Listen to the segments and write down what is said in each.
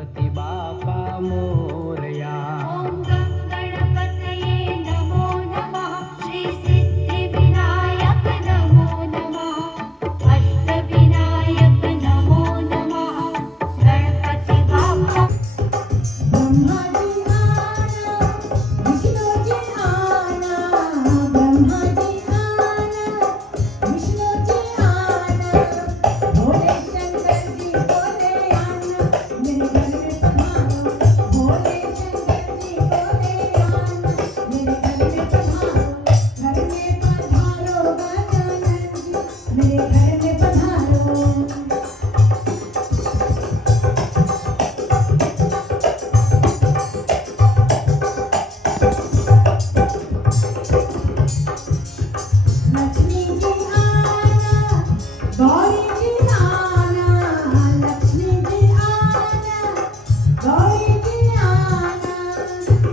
गणपती बाप्पा मोरया. ओम गं गणपतये नमो नमः. श्री सिद्धिविनायक नमो नमः. अष्टविनायक नमो नमः. गणपती बाप्पा. ब्रह्माजी आना, विष्णूजी आना, ब्रह्माजी आना, विष्णूजी आना, भोले शंकर जी बोले आना, मेरे घर में पधारो, भोले शंकर जी बोले आना, मेरे घर में पधारो, घर में पधारो गजानन जी, मेरे घर में पधारो. लक्ष्मी जी आना, गौरी जी आना, लक्ष्मी जी आना, गौरी जी आना,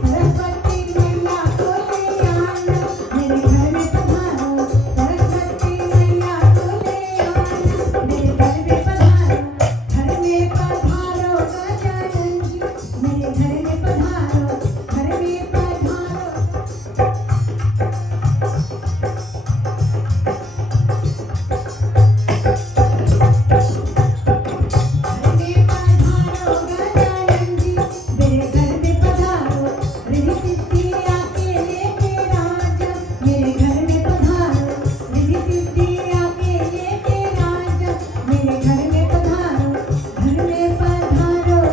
सरस्वती मैया को ले आना, मेरे घर में पधारो, सरस्वती मैया को ले आना, मेरे घर में पधारो, गजानन जी, मेरे घर में पधारो, घर में पधारो. घर में पधारो गजानन जी, मेरे घर में पधारो, रिद्धि सिद्धि आके लेके राजा, मेरे घर में पधारो, रिद्धि सिद्धि आके लेके राजा, मेरे घर में पधारो,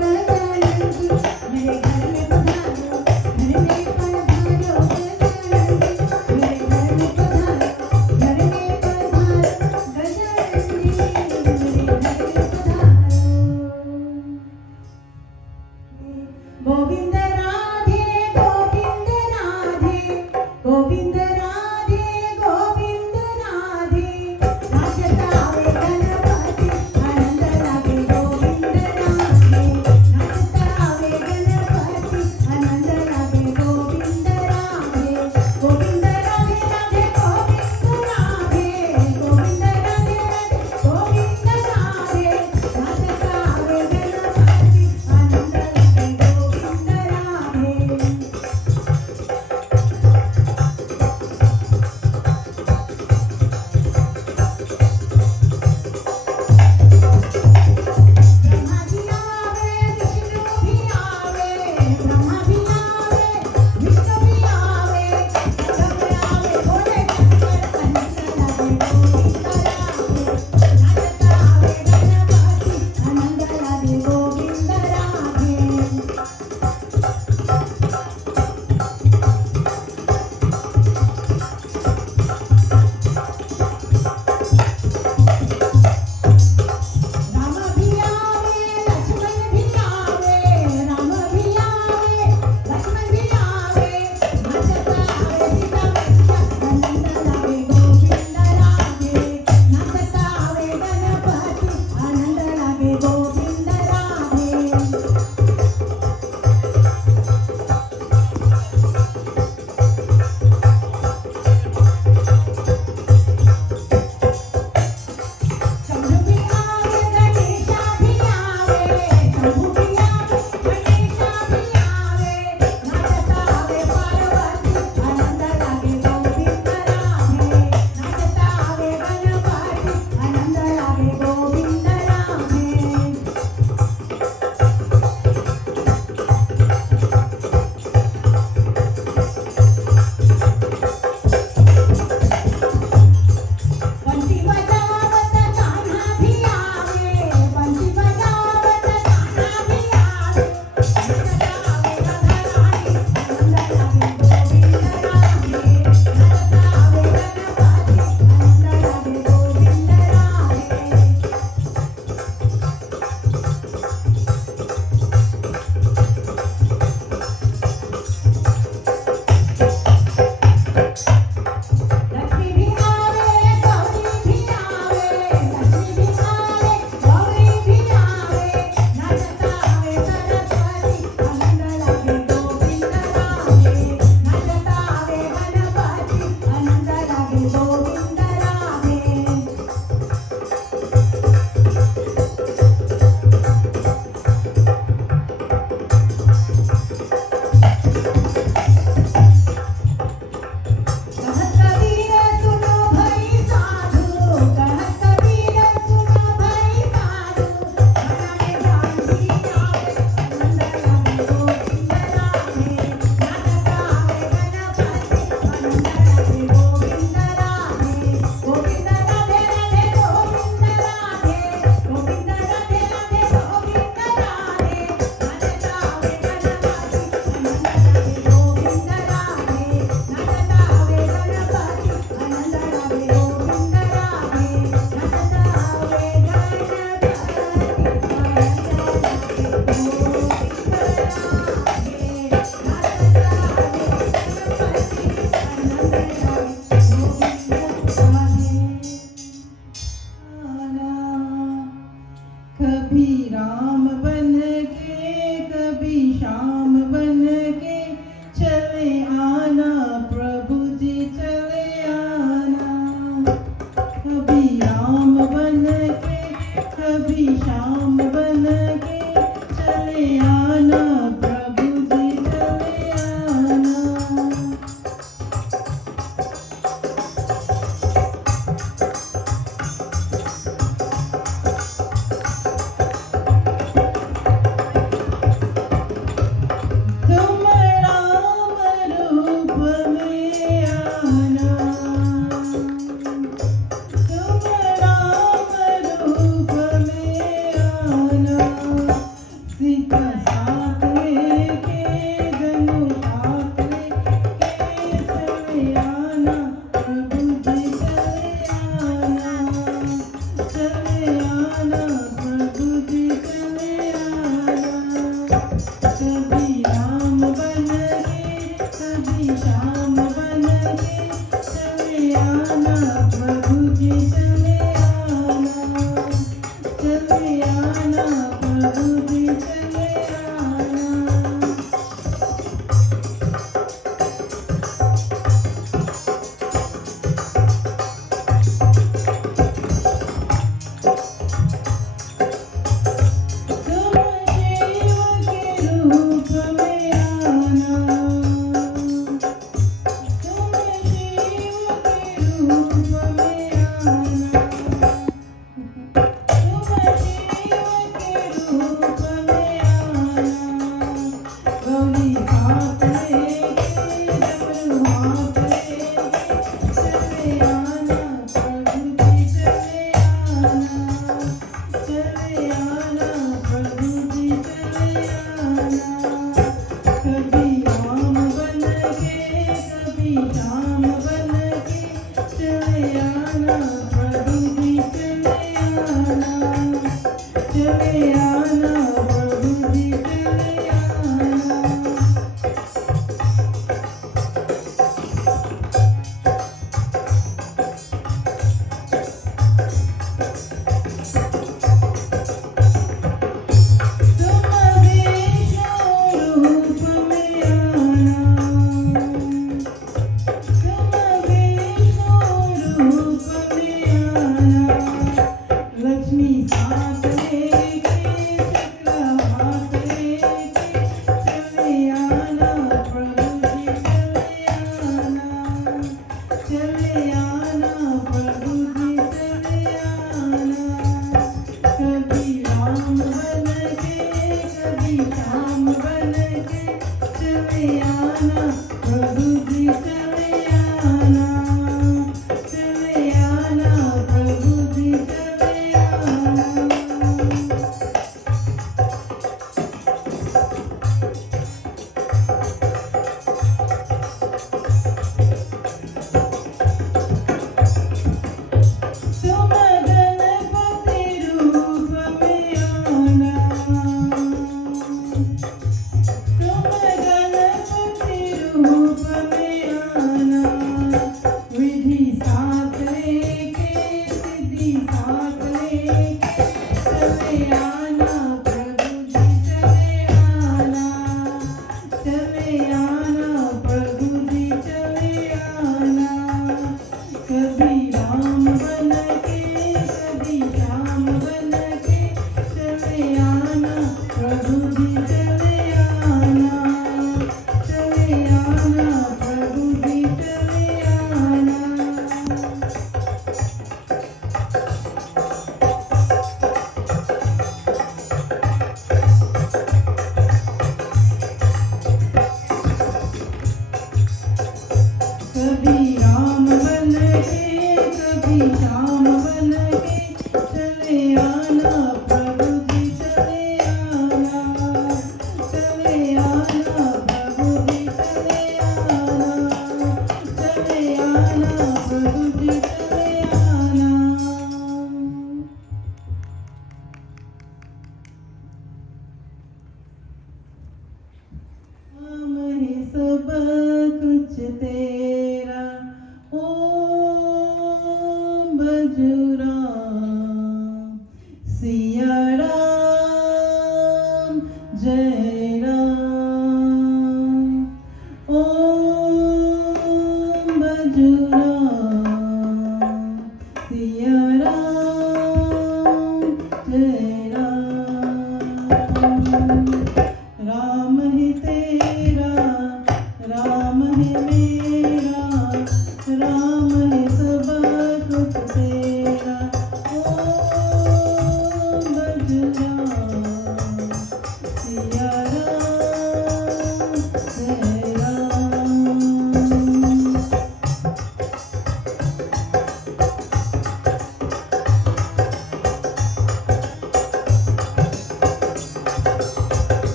गजानन जी, मेरे घर में पधारो, गजानन जी, मेरे घर में पधारो, घर में पधारो गजानन जी, मेरे घर में पधारो. गोविंद राधे गोविंद राधे, गोविंद राधे गोविंद राधे, नाचत आवे गणपती, आनंद लागे गोविंद राधे, नाचत आवे गणपती, आनंद लागे गोविंद राधे, गोविंद राधे राधे गोविंद राधे, गोविंद राधे राधे गोविंद राधे, नाचत आवे गणपती, आनंद लागे गोविंद राधे.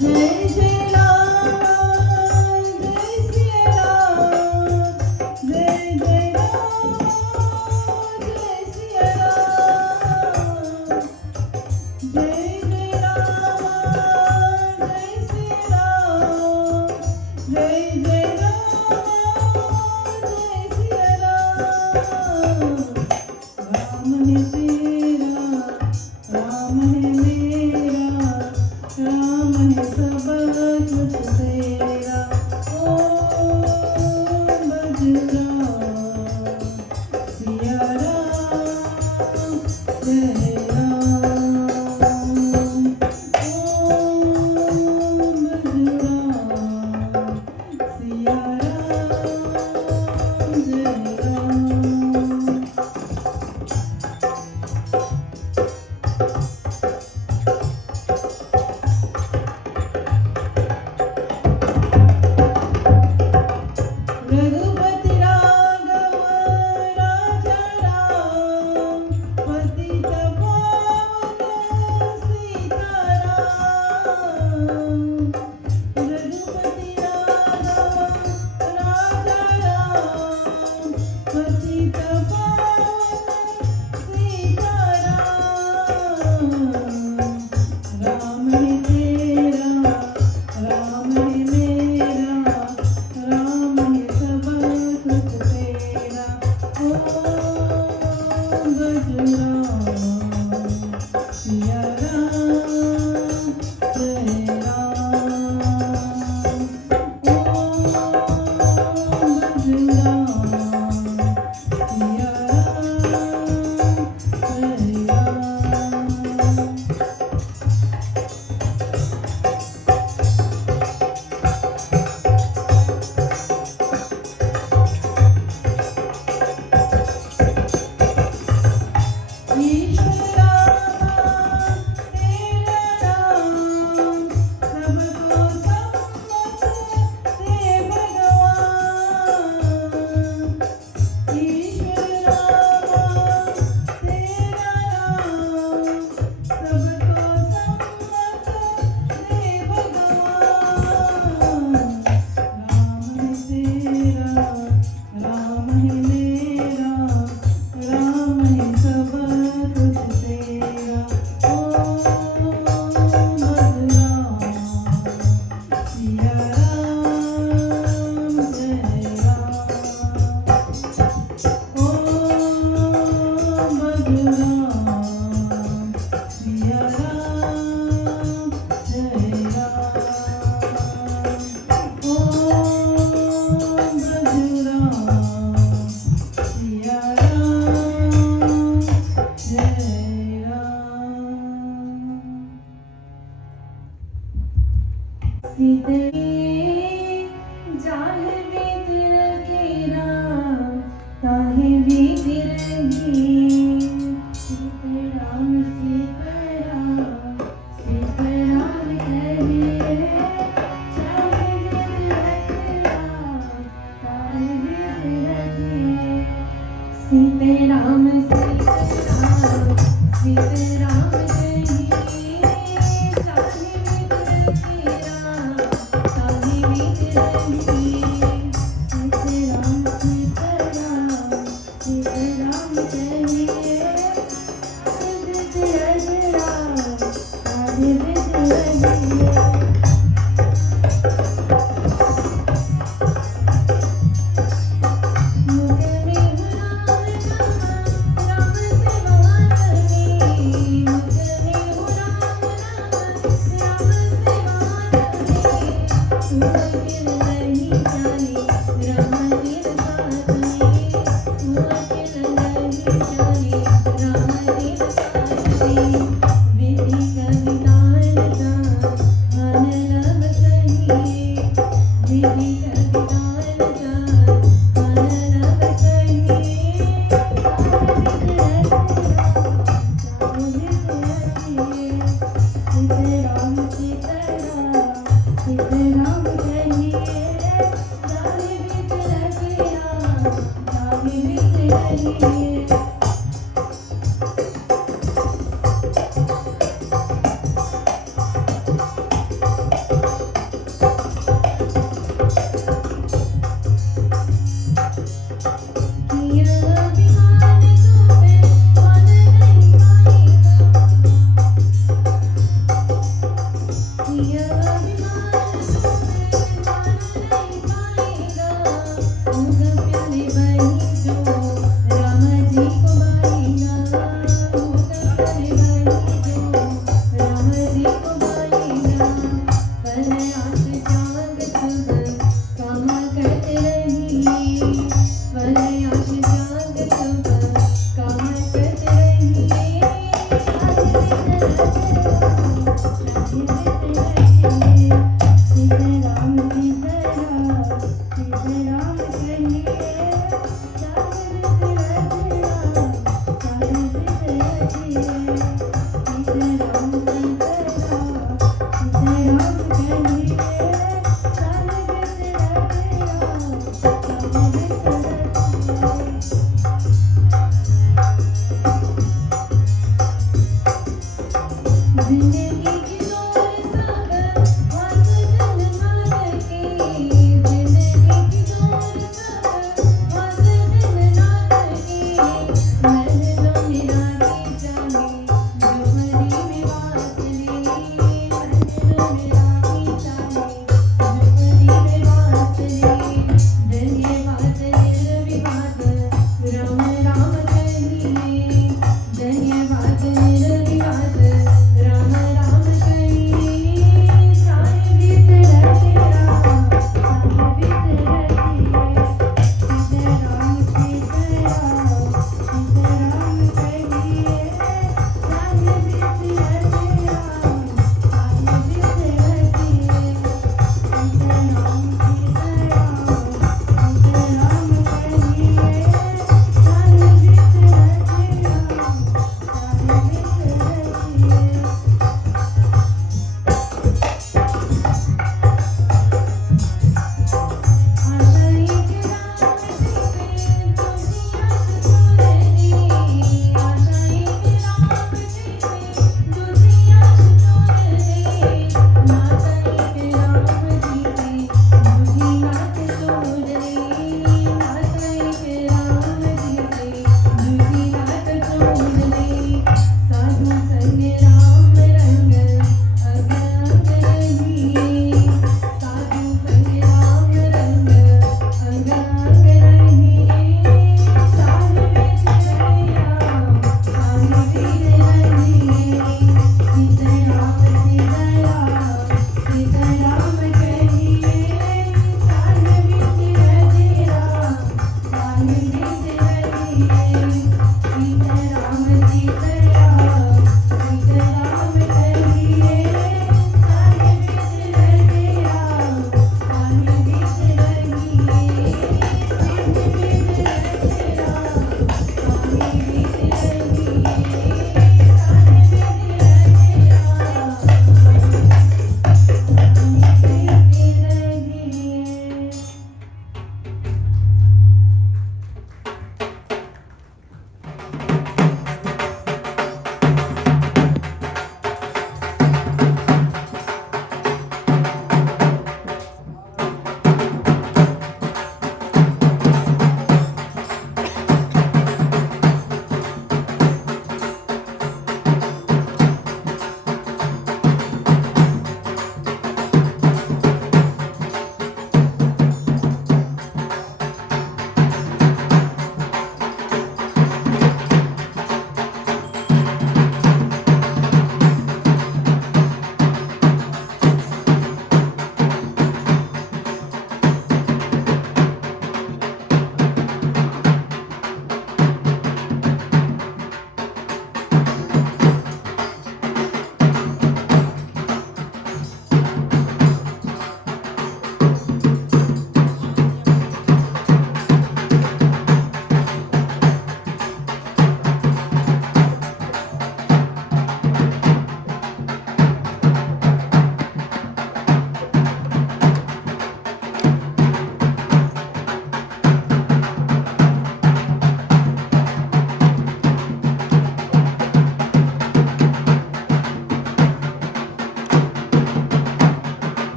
जय जय राम Thank you.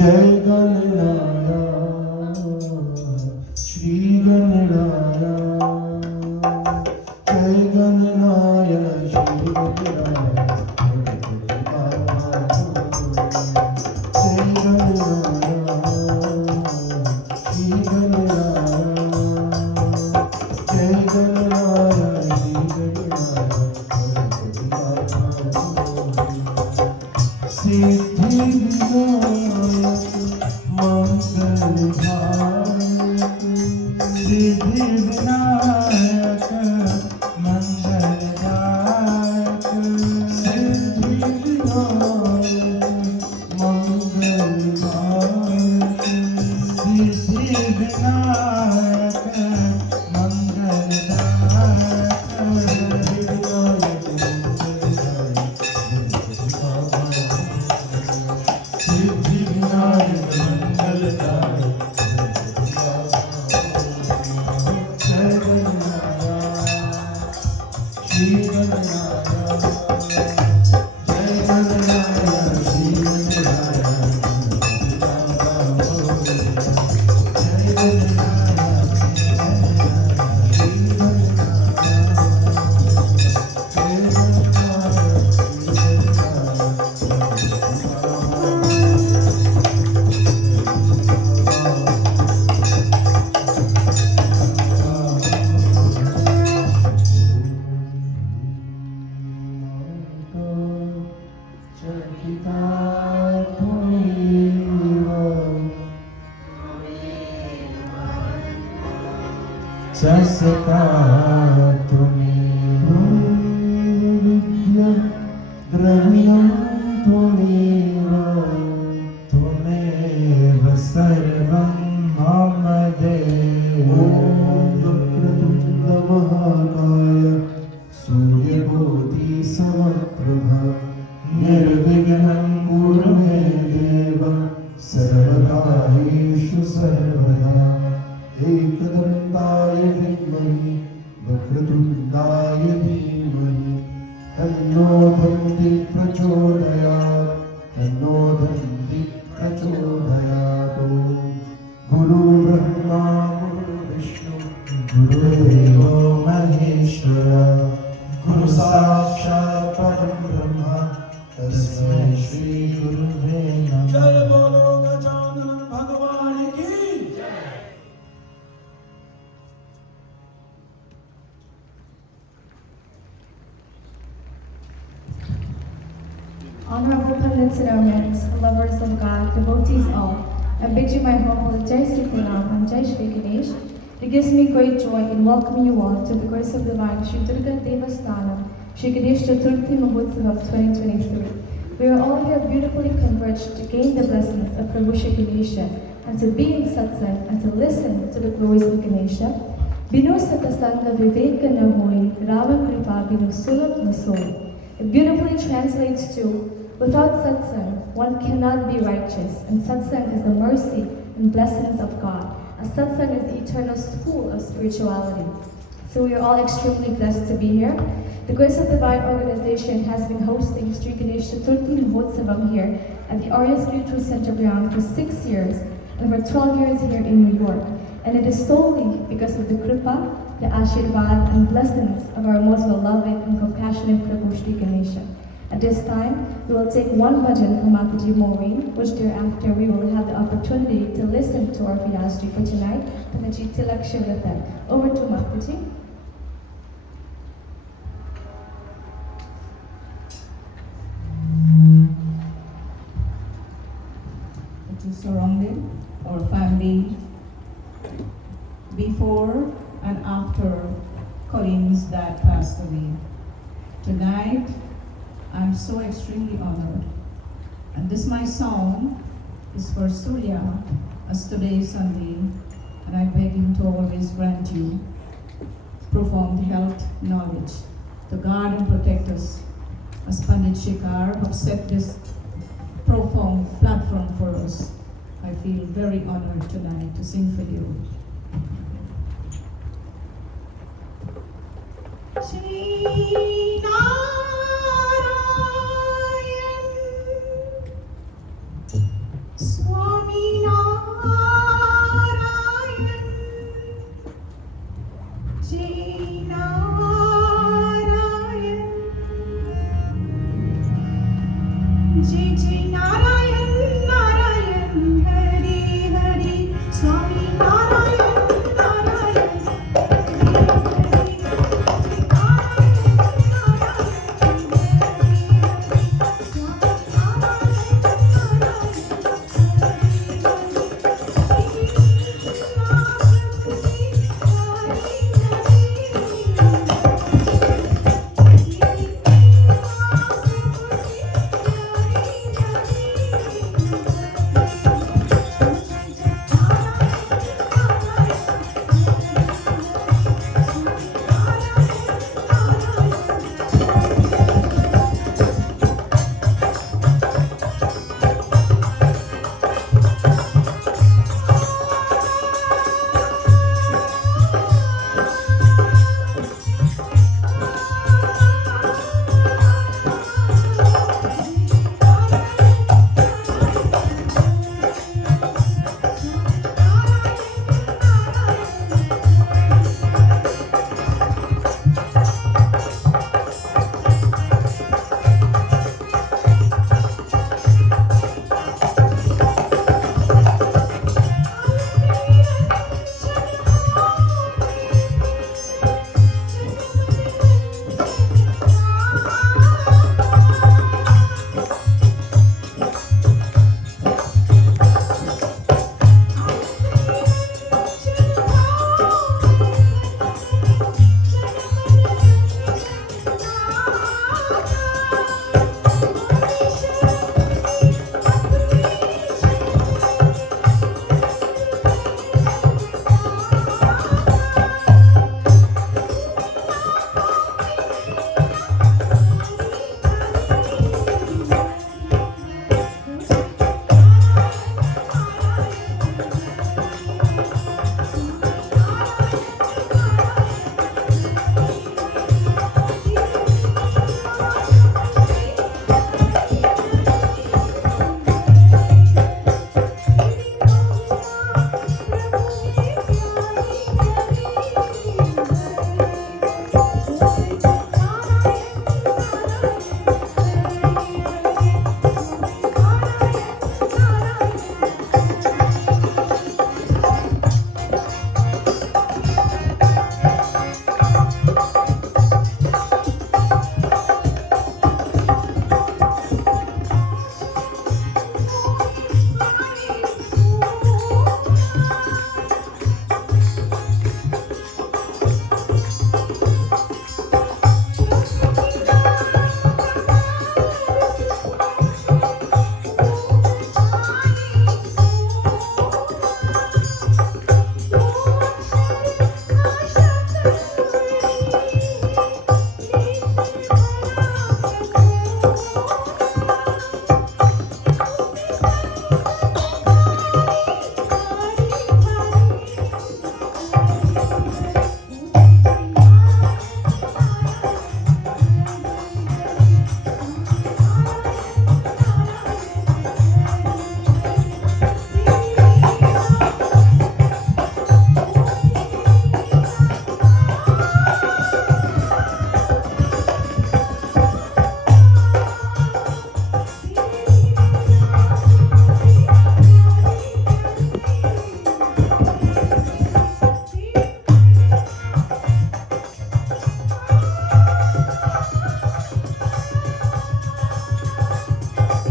जय गणराया श्री गणराया जय गणराया श्री गणराया जय गणराया श्री गणराया जय गणराया श्री गणराया सिद्धि विनायक मंगलदायक सिद्धि विनायक मंगलदायक सिद्धि विनायक मंगलदायक सिद्धि विनायक चसका तुम्हें विद्या द्रव्यं त्वमेव त्वमेव सर्वं मम देव वक्रतुण्डमहाकाय सूर्यकोटि समप्रभा निर्विघ्नं कुरु मे देव सर्वकार्येषु सर्वदा एकदन्ताय विद्महे वक्रतुण्डाय धीमहि तन्नो दन्ति प्रचोदयात् तन्नो दन्ति प्रचोदयात् गुरु ब्रह्मा गुरु विष्णु गुरुदेवो महेश्वर गुरु साक्षात् परं ब्रह्म तस्मै श्री गुरुवे नमः। जय बोलो गजानन भगवान की। Honorable pundits in our midst, lovers of God, devotees all, I bid you my humble Jai Sri Pranam and Jai Shri Ganesh. It gives me great joy in welcoming you all to the Grace of Divine Shri Durga Devasthanam Shri Ganesh Chaturthi Mahotsav of 2023. We are all here beautifully converged to gain the blessings of Prabhu Shri Ganesha and to be in satsang and to listen to the glories of Ganesha. Binu satasanga viveka na hoi, Rama kripa binu sulat na soi. It beautifully translates to, without satsang, one cannot be righteous, and satsang is the mercy and blessings of God. A satsang is the eternal school of spirituality. So we are all extremely blessed to be here. The Grace of Divine organization has been hosting Sri Ganesh Chaturthi Mahotsavam here at the Arya Spiritual Center ground for 6 years, and for 12 years here in New York. And it is solely because of the kripa, the ashirvad and blessings of our most beloved and compassionate Prabhu Shri Ganesha. At this time, we will take one bhajan from Mataji Maureen, which thereafter we will have the opportunity to listen to our Vyasji for tonight, Panaji Tilak Shivatan. Over to Mataji. To surrounding our family before and after Corinne's dad passed away. Tonight, I'm so extremely honored. And this my song is for Surya, as today is Sunday, and I beg him to always grant you profound health, knowledge, to guard and protect us, as Pandit Shikhar have set this profound platform for us. I feel very honored tonight to sing for you. Shri Narayan Swami Jai Narayan. Jai Jai Narayan, Narayan, Hari Hari, Swami Narayan, Narayan, Hari Hari, Narayan, Narayan, Hari Hari,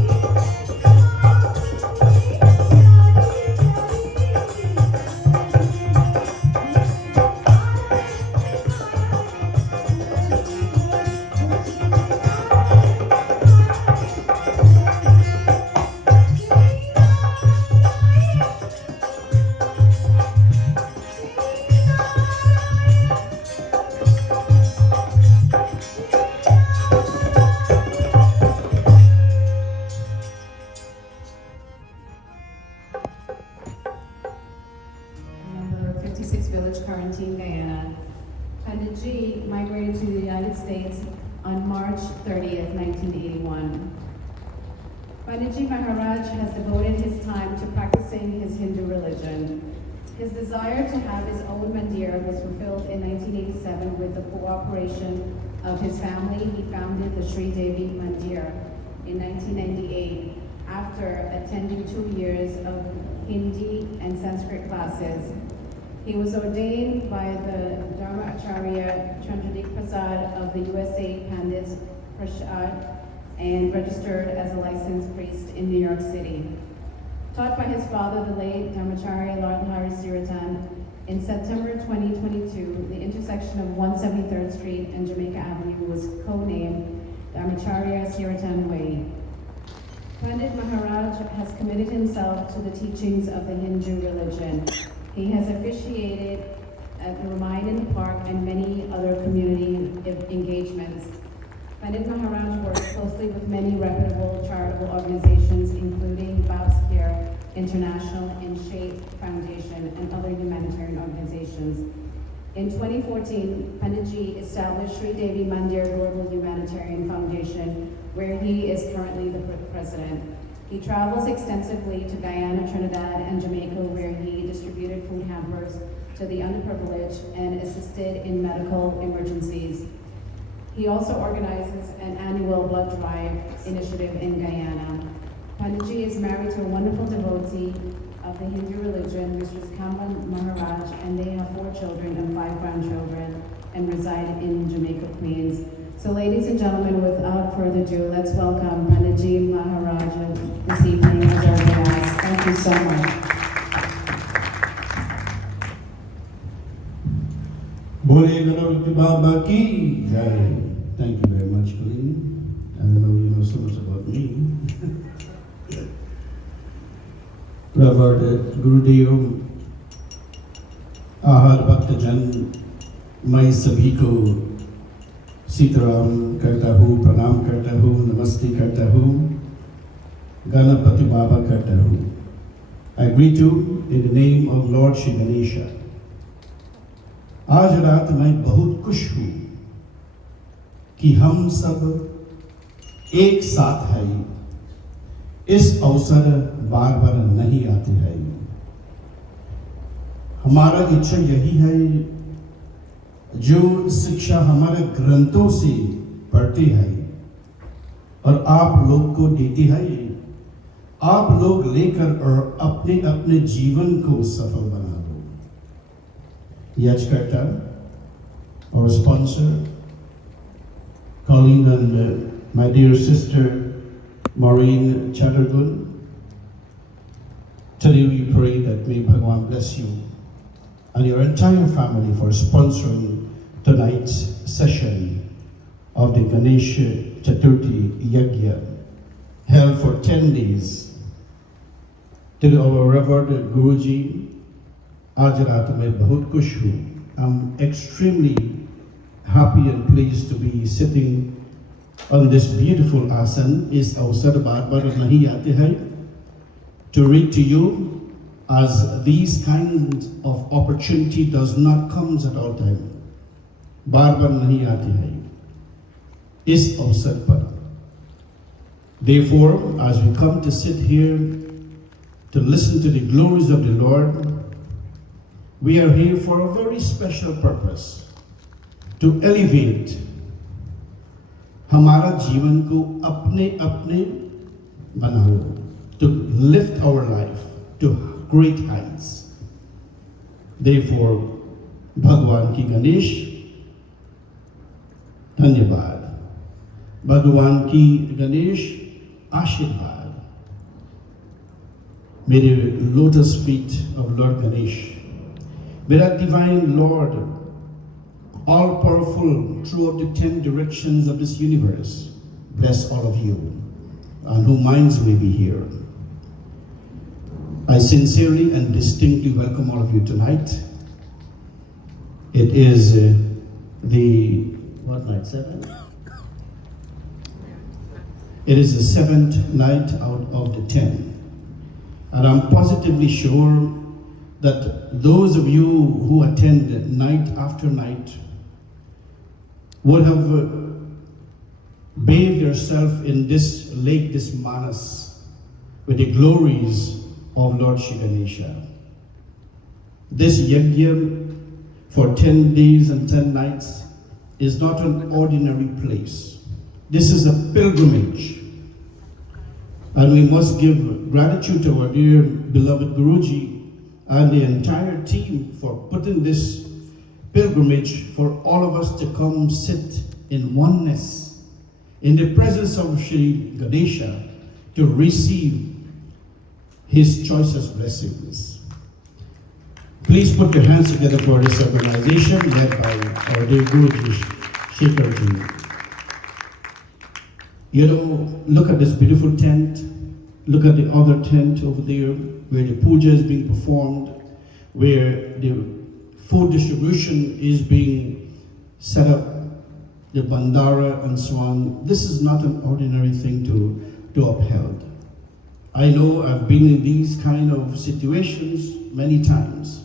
Swami Narayan, Pandit migrated to the United States on March 30th, 1981. Pandit Maharaj has devoted his time to practicing his Hindu religion. His desire to have his own mandir was fulfilled in 1987 with the cooperation of his family. He founded the Sri Devi Mandir in 1998 after attending 2 years of Hindi and Sanskrit classes. He was ordained by the Dharma Acharya Chandradik Prasad of the USA Pandit Prasad and registered as a licensed priest in New York City. Taught by his father, the late Dharmacharya Lord Hari Siratan, in September 2022, the intersection of 173rd Street and Jamaica Avenue was co-named Dharmacharya Siratan Way. Pandit Maharaj has committed himself to the teachings of the Hindu religion. He has officiated at the Ramayan in the Park and many other community engagements. Pandit Maharaj works closely with many reputable charitable organizations, including Babs Care International and Shape Foundation and other humanitarian organizations. In 2014, Panditji established Sri Devi Mandir Global Humanitarian Foundation, where he is currently the president. He travels extensively to Guyana, Trinidad, and Jamaica, where he distributed food hampers to the underprivileged and assisted in medical emergencies. He also organizes an annual blood drive initiative in Guyana. Panditji is married to a wonderful devotee of the Hindu religion, Mr. Kamban Maharaj, and they have 4 children and 5 grandchildren and reside in Jamaica, Queens. So ladies and gentlemen, without further ado, let's welcome Panditji Maharaj this evening as our guest. Thank you so much. Bole Ganapati Baba ki jai. Thank you very much, Colleen. I don't know you know so much about me. Revered Gurudev, Ahar Bhaktajan, मैं सभी को सीताराम करता हूँ, प्रणाम करता हूँ, नमस्ते करता हूँ, गणपति बाबा करता हूँ. I greet you in the name of Lord Shri Ganesha. आज रात मैं बहुत खुश हूँ कि हम सब एक साथ हैं. इस अवसर बार बार नहीं आते हैं. हमारा इच्छा यही है, जो शिक्षा हमारे ग्रंथों से पढ़ते हैं और आप लोग को देते हैं, आप लोग लेकर और अपने अपने जीवन को सफल बना दो. Yajkarta, our sponsor, Colleen and my dear sister Maureen Chattergood, today we pray that may Bhagwan bless you and your entire family for sponsoring tonight's session of the Ganesh Chaturthi Yajna, held for 10 days. To our revered Guruji, आज रात मैं बहुत खुश हूँ. I'm extremely happy and pleased to be sitting on this beautiful asan. इस अवसर बार बार नहीं आते हैं. To read to you, as these kinds of opportunity does not comes at all time. बार बार नहीं आते हैं इस अवसर पर. Therefore, as we come to sit here to listen to the glories of the Lord, we are here for a very special purpose, to elevate हमारा जीवन को अपने अपने बनाओ, to lift our life to great heights. Therefore, भगवान की गणेश धन्यवाद, भगवान की गणेश आशीर्वाद. May the lotus feet of Lord Ganesh, may that divine Lord, all-powerful throughout the 10 directions of this universe, bless all of you and whose minds may be here. I sincerely and distinctly welcome all of you tonight. It is the, what night, 7? It is the 7th night out of the 10. And I'm positively sure that those of you who attend night after night would have bathed yourself in this lake, this manas, with the glories of Lord Shri Ganesha. This yajna for 10 days and 10 nights is not an ordinary place. This is a pilgrimage. And we must give gratitude to our dear beloved Guruji and the entire team for putting this pilgrimage for all of us to come sit in oneness in the presence of Shri Ganesha to receive his choicest blessings. Please put your hands together for this organization led by our dear Guruji Shekharji. You know, look at this beautiful tent. Look at the other tent over there where the puja is being performed, where the food distribution is being set up, the bandara and so on. This is not an ordinary thing to uphold. I know I've been in these kind of situations many times,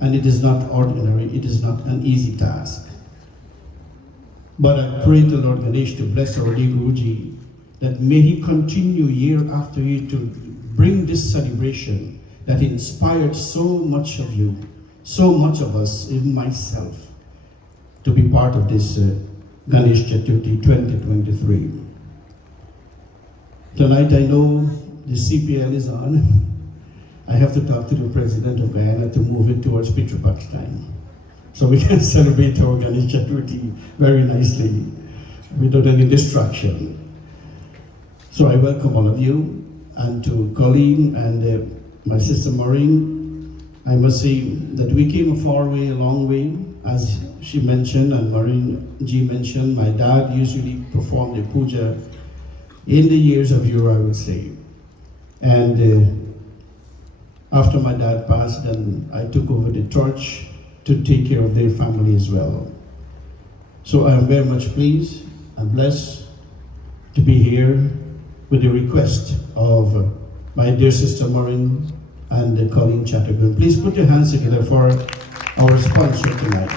and it is not ordinary, it is not an easy task. But I pray to Lord Ganesh to bless our dear Guruji, that may he continue year after year to bring this celebration that inspired so much of you, so much of us, even myself, to be part of this Ganesh Chaturthi 2023. Tonight I know the CPL is on. I have to talk to the President of Guyana to move it towards Pitru Paksh time, so we can celebrate our Ganesh Chaturthi very nicely without any distraction. So I welcome all of you, and to Colleen and my sister Maureen. I must say that we came a far way, a long way, as she mentioned and Maureen G mentioned. My dad usually performed the puja in the years of yore, I would say. And after my dad passed, then I took over the torch to take care of their family as well. So I am very much pleased and blessed to be here with the request of my dear sister Maureen and Colleen Chattergood. Please put your hands together for our sponsor tonight.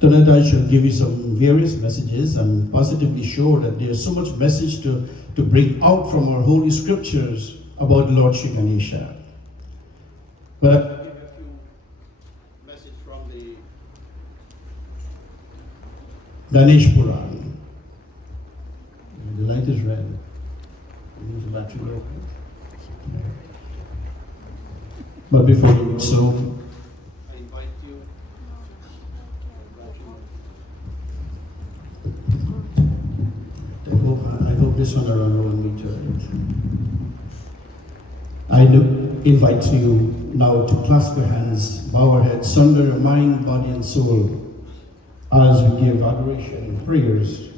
Tonight I shall give you some various messages. I'm positively sure that there's so much message to bring out from our holy scriptures about Lord Shri Ganesha. But I'll give a few messages from the Ganesh Puran. The light is red. Use the battery real quick. But before we do so, I invite you. I hope this one around 1 meter. I do invite you now to clasp your hands, bow our heads, surrender your mind, body, and soul as we give adoration and prayers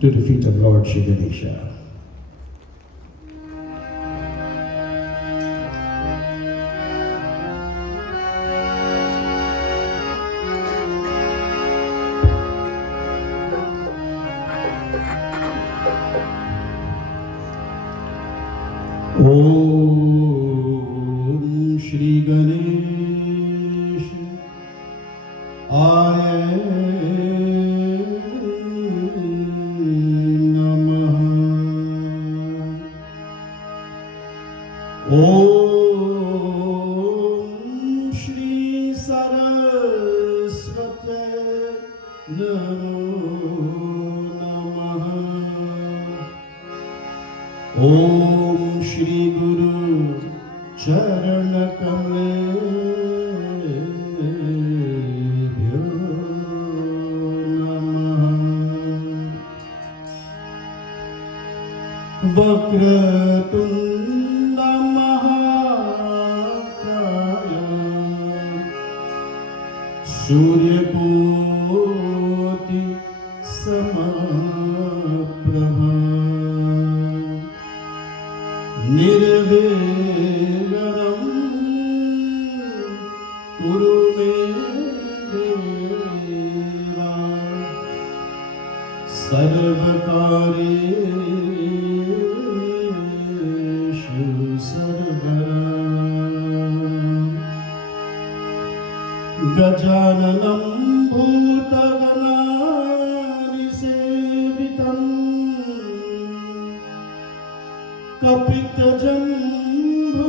to the feet of Lord Shri Ganesha. Om Shri Ganesh Namah. Om Shri Saraswate Namo Namah. Om Shri Guru Charana Kamlebhyo Namah. Vakratunda Mahakaya Surya Koti Samaprabha Nirvighnaram Kuru me deva Sarvakareshu sarvara Gajananam bhutaganani sevitam Kapita Jambhu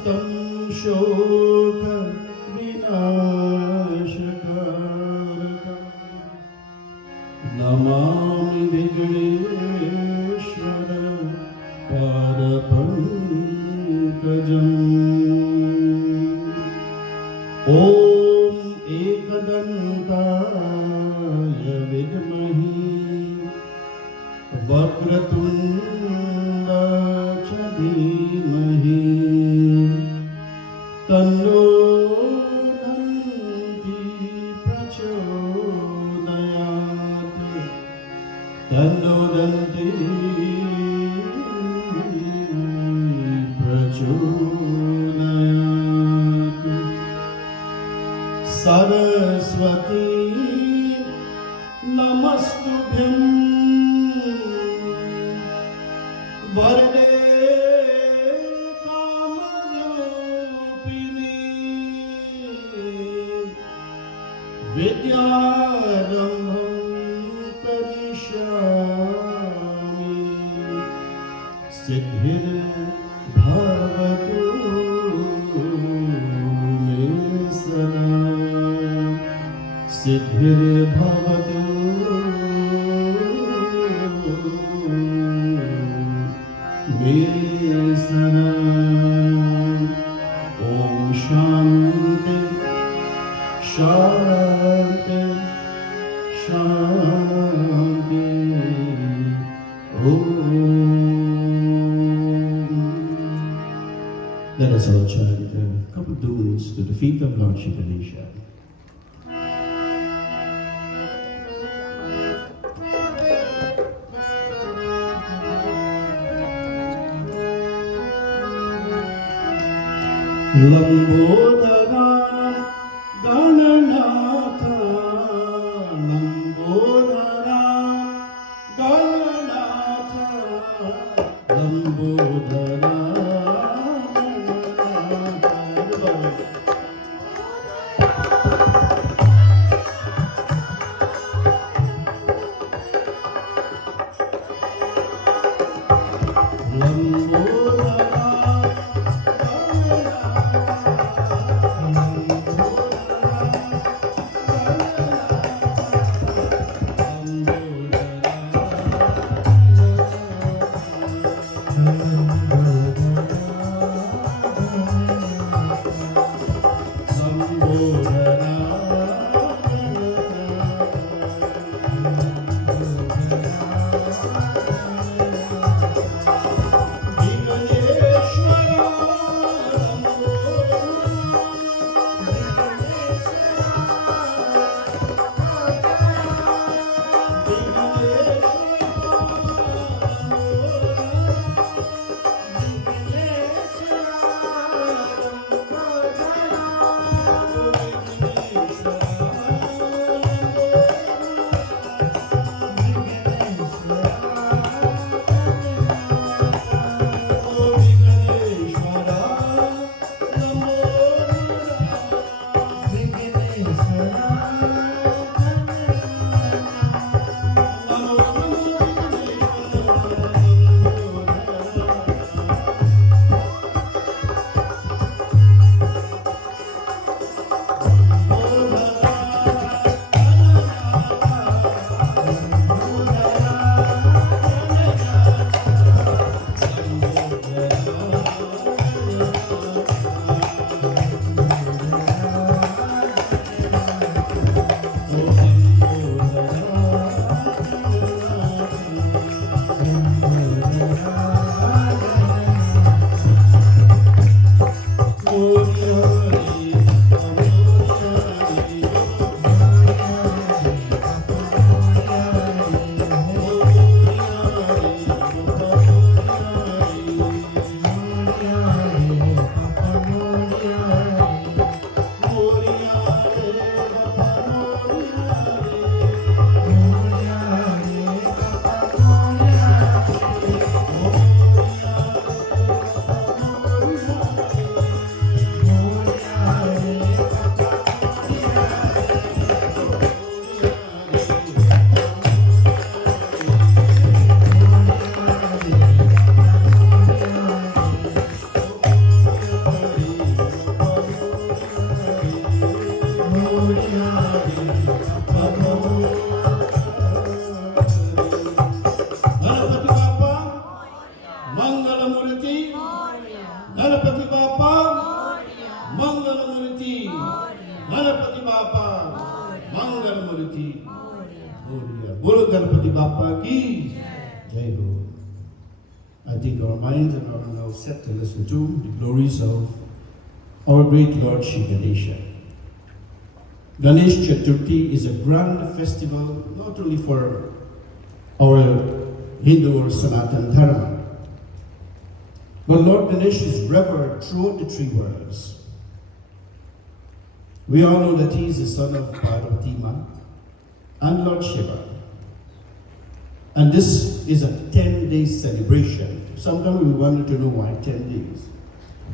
समस्तं शोक विनाशकारकम् नमामि विघ्नेश्वर पादपङ्कजम् ॐ एकदन्ताय विद्महे वक्रतुण्डाय च धीमहि तन्नो दन्ति प्रचोदयात् तन्नो दन्ति प्रचोदयात् सरस्वती नमस्तुभ्यं वरदे कामरूपिणी विद्यारम्भं करिष्यामि सिद्धिर्भवतु मे सदा सिद्धिर्भवतु मे सदा ॐ शान्ति शान्ति शान्ति ॐ Let us all chant a couple tunes to the feet of Lord Shri Ganesha. Lambodara Gananath Lambodara Gananath Lambodara Baba Ki Jai Ho. I think our minds are now set to listen to the glories of our great Lord Shri Ganesha. Ganesh Chaturthi is a grand festival not only for our Hindu or Sanatan Dharma, but Lord Ganesh is revered throughout the three worlds. We all know that he is the son of Parvati Ma and Lord Shiva. And this is a 10-day celebration. Sometimes we wonder to know why 10 days.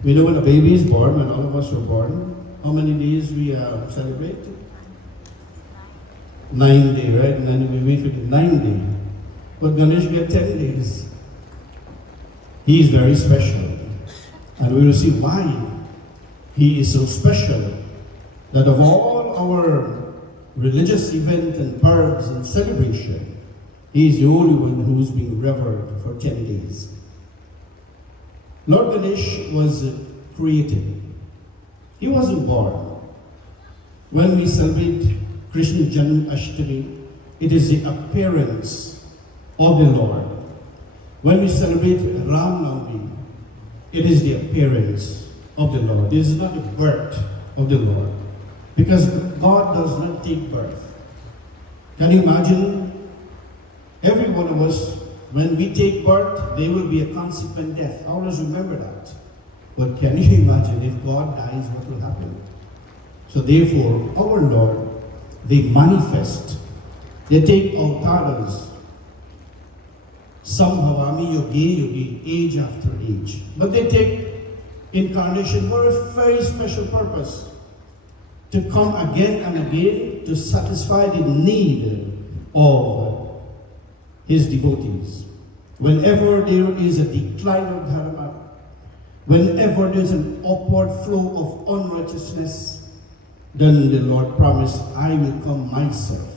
We know when a baby is born, when all of us were born, how many days we celebrate? 9 days, right? And then we wait for the 9 days. But Ganesh get 10 days. He is very special. And we will see why he is so special. That of all our religious events and parades and celebration, he is the only one who is being revered for 10 days. Lord Ganesh was created. He wasn't born. When we celebrate Krishna Janmashtami, it is the appearance of the Lord. When we celebrate Ram Navami, it is the appearance of the Lord. It is not the birth of the Lord. Because God does not take birth. Can you imagine? Every one of us, when we take birth, there will be a consequent death. I always remember that. But can you imagine if God dies, what will happen? So therefore, our Lord, they manifest. They take avatars. Some Bhavami Yogi, age after age. But they take incarnation for a very special purpose. To come again and again to satisfy the need of his devotees. Whenever there is a decline of dharma, whenever there is an upward flow of unrighteousness, then the Lord promised, I will come myself.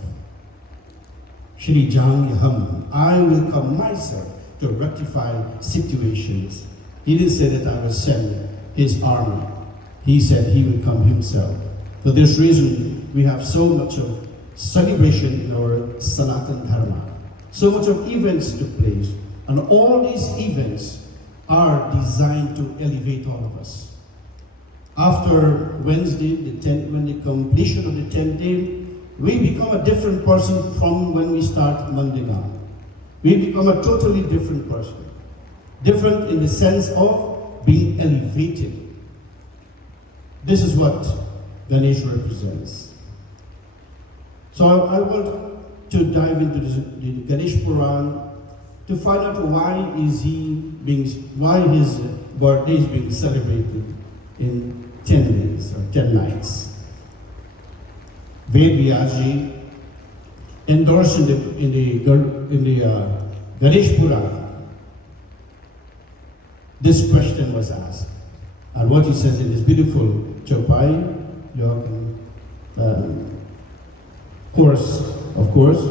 Shri Jang Yaham, I will come myself to rectify situations. He didn't say that I will send his army. He said he will come himself. For this reason, we have so much of celebration in our Sanatan Dharma. So much of events took place, and all these events are designed to elevate all of us. After Wednesday, the 10th, when the completion of the 10th day, we become a different person from when we start Monday now. We become a totally different person. Different in the sense of being elevated. This is what Ganesh represents. So I want to dive into the Ganesh Puran to find out why his birthday is being celebrated in 10 days or 10 nights. Ved Vyaji endorsed in the Ganesh Puran. This question was asked, and what he says in this beautiful Chopai, course, of course.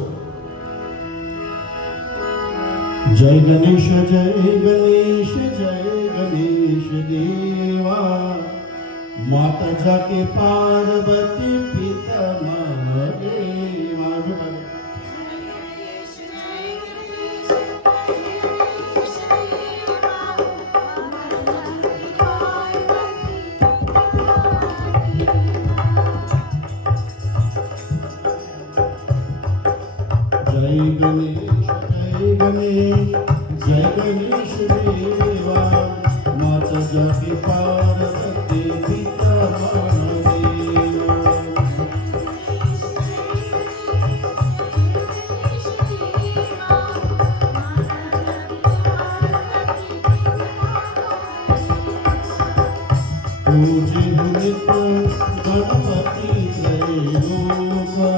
Jai Ganesha, Jai Ganesha, Jai Ganesha Deva, Mata Jake Parvati Pita Mahadeva. Jai Ganesh, Jai Ganesh, Jai Ganesh Deva, Mata Jaki Parvati Pita Mahadeva. Puji Nitya Ganapati Trailoka,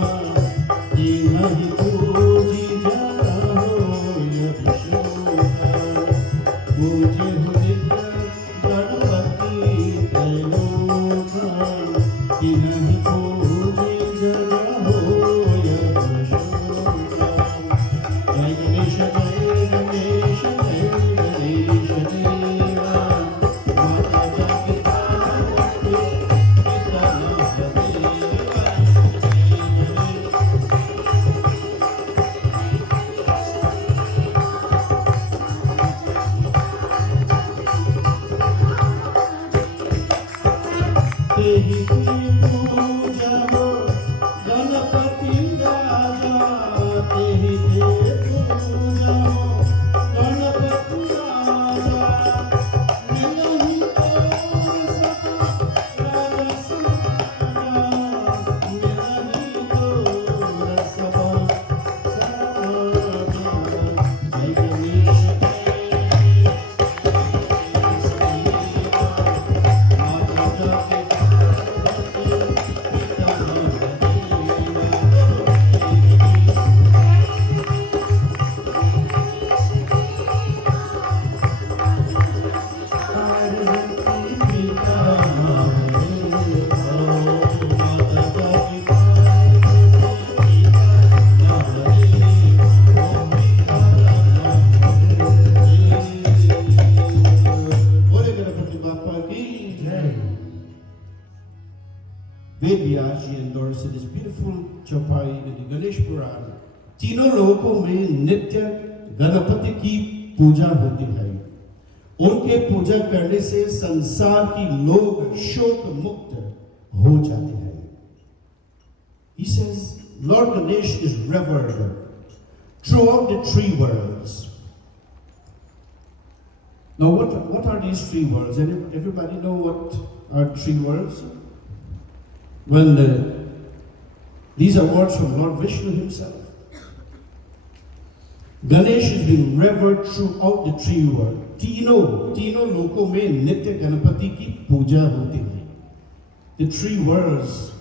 Dinahi Puji Jara Hoya Vishoka. Puji Nitya Ganapati Trailoka, Dinahi Puji Jara Hoya Vishoka. Jai Ganesha, Jai Ganesha, Jai Ganesha Deva, Mata Jaki Parvati Pita Mahadeva. Ved Vyas ji endorsed this beautiful chaupai in the Ganesh Puran. तीनों लोकों में नित्य गणपति की पूजा होती है। उनके पूजा करने से संसार की लोग शोक मुक्त हो जाते हैं। He says, Lord Ganesh is revered throughout the three worlds. Now, what are these three worlds? Everybody know what are three worlds? Well, these are words from Lord Vishnu himself. Ganesh is being revered throughout the three worlds. तीनों लोकों में नित्य गणपति की पूजा होती है. The three worlds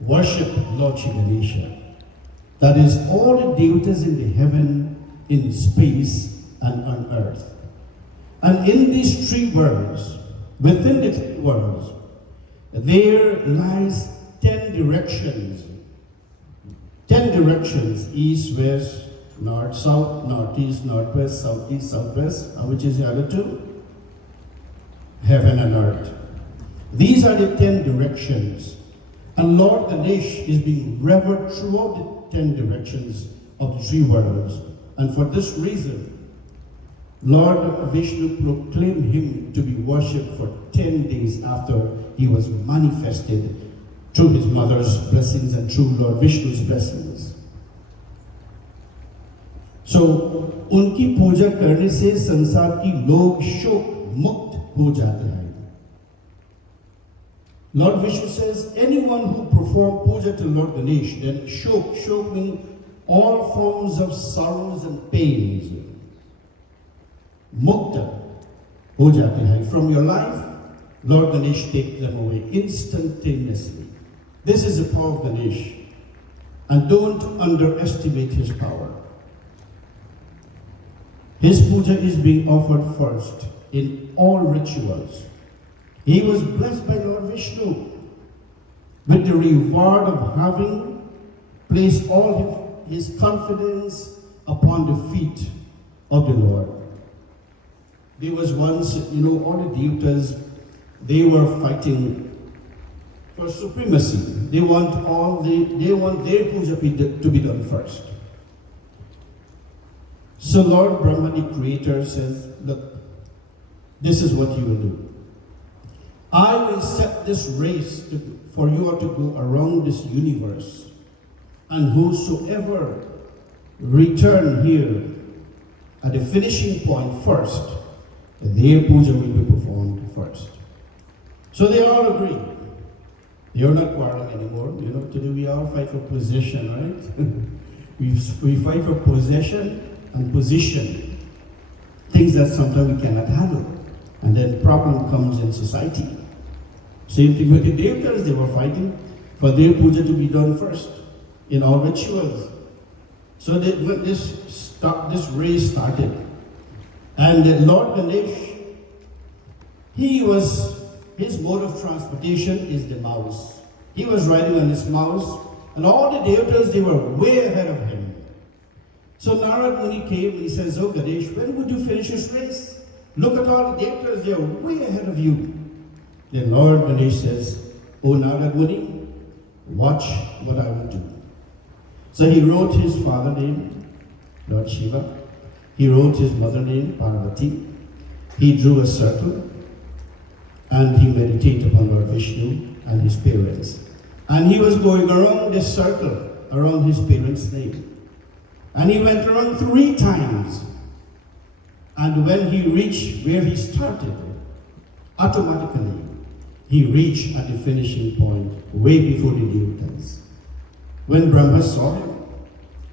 worship Lord Shri Ganesha. That is, all the devatas in the heaven, in space, and on earth. And in these three worlds, within the three worlds, there lies 10 directions. 10 directions: east, west, north, south, northeast, northwest, southeast, southwest, which is the other two? Heaven and earth. These are the 10 directions. And Lord Ganesh is being revered throughout the 10 directions of the three worlds. And for this reason, Lord Vishnu proclaimed him to be worshipped for 10 days after he was manifested through his mother's blessings and through Lord Vishnu's blessings. So, उनकी पूजा करने से संसार की लोग शोक मुक्त हो जाते हैं. Lord Vishnu says, anyone who performs puja to Lord Ganesh, then shok means all forms of sorrows and pains, mukta ho jate hai from your life. Lord Ganesh takes them away instantaneously. This is the power of Ganesh, and don't underestimate his power. His puja is being offered first in all rituals. He was blessed by Lord Vishnu with the reward of having placed all his confidence upon the feet of the Lord. There was once, all the devatas, they were fighting for supremacy. They want their puja to be done first. So Lord Brahma, the creator, says, look, this is what you will do. I will set this race for you all to go around this universe, and whosoever return here at the finishing point first, their puja will be performed first. So they all agree. They are not quarreling anymore. Today we all fight for possession, right? we fight for possession and position. Things that sometimes we cannot handle. And then problem comes in society. Same thing with the devatas, they were fighting for their puja to be done first in all rituals. So when this race started, and Lord Ganesh, his mode of transportation is the mouse. He was riding on his mouse, and all the devatas, they were way ahead of him. So Narad Muni came and he says, oh Ganesh, when would you finish this race? Look at all the devatas, they are way ahead of you. Then Lord Ganesh says, oh Narad Muni, watch what I will do. So he wrote his father name, Lord Shiva. He wrote his mother name, Parvati. He drew a circle and he meditated upon Lord Vishnu and his parents. And he was going around this circle, around his parents' name. And he went around 3 times. And when he reached where he started, automatically, he reached at the finishing point, way before the devatas. When Brahma saw him,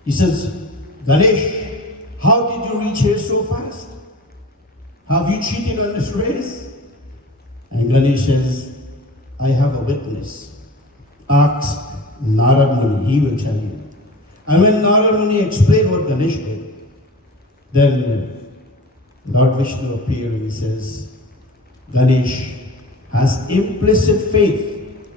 he says, Ganesh, how did you reach here so fast? Have you cheated on this race? And Ganesh says, I have a witness. Ask Narad Muni, he will tell you. And when Narad Muni explained what Ganesh did, then Lord Vishnu appeared and he says, Ganesh has implicit faith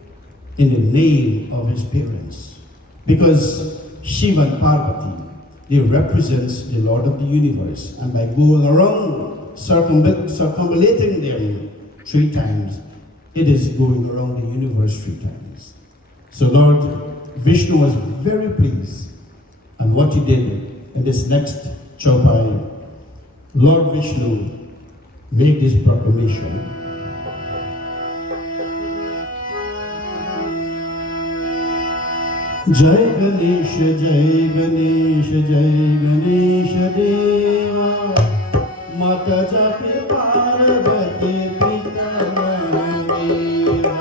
in the name of his parents. Because Shiva and Parvati, they represents the Lord of the universe. And by going around circumambulating them 3 times, it is going around the universe 3 times. So Lord Vishnu was very pleased and what he did in this next Chaupai. Lord Vishnu made this proclamation. Jai Ganesh, Jai Ganesh, Jai Ganesh Deva, Mata Jati Parvati Pita Mahadeva.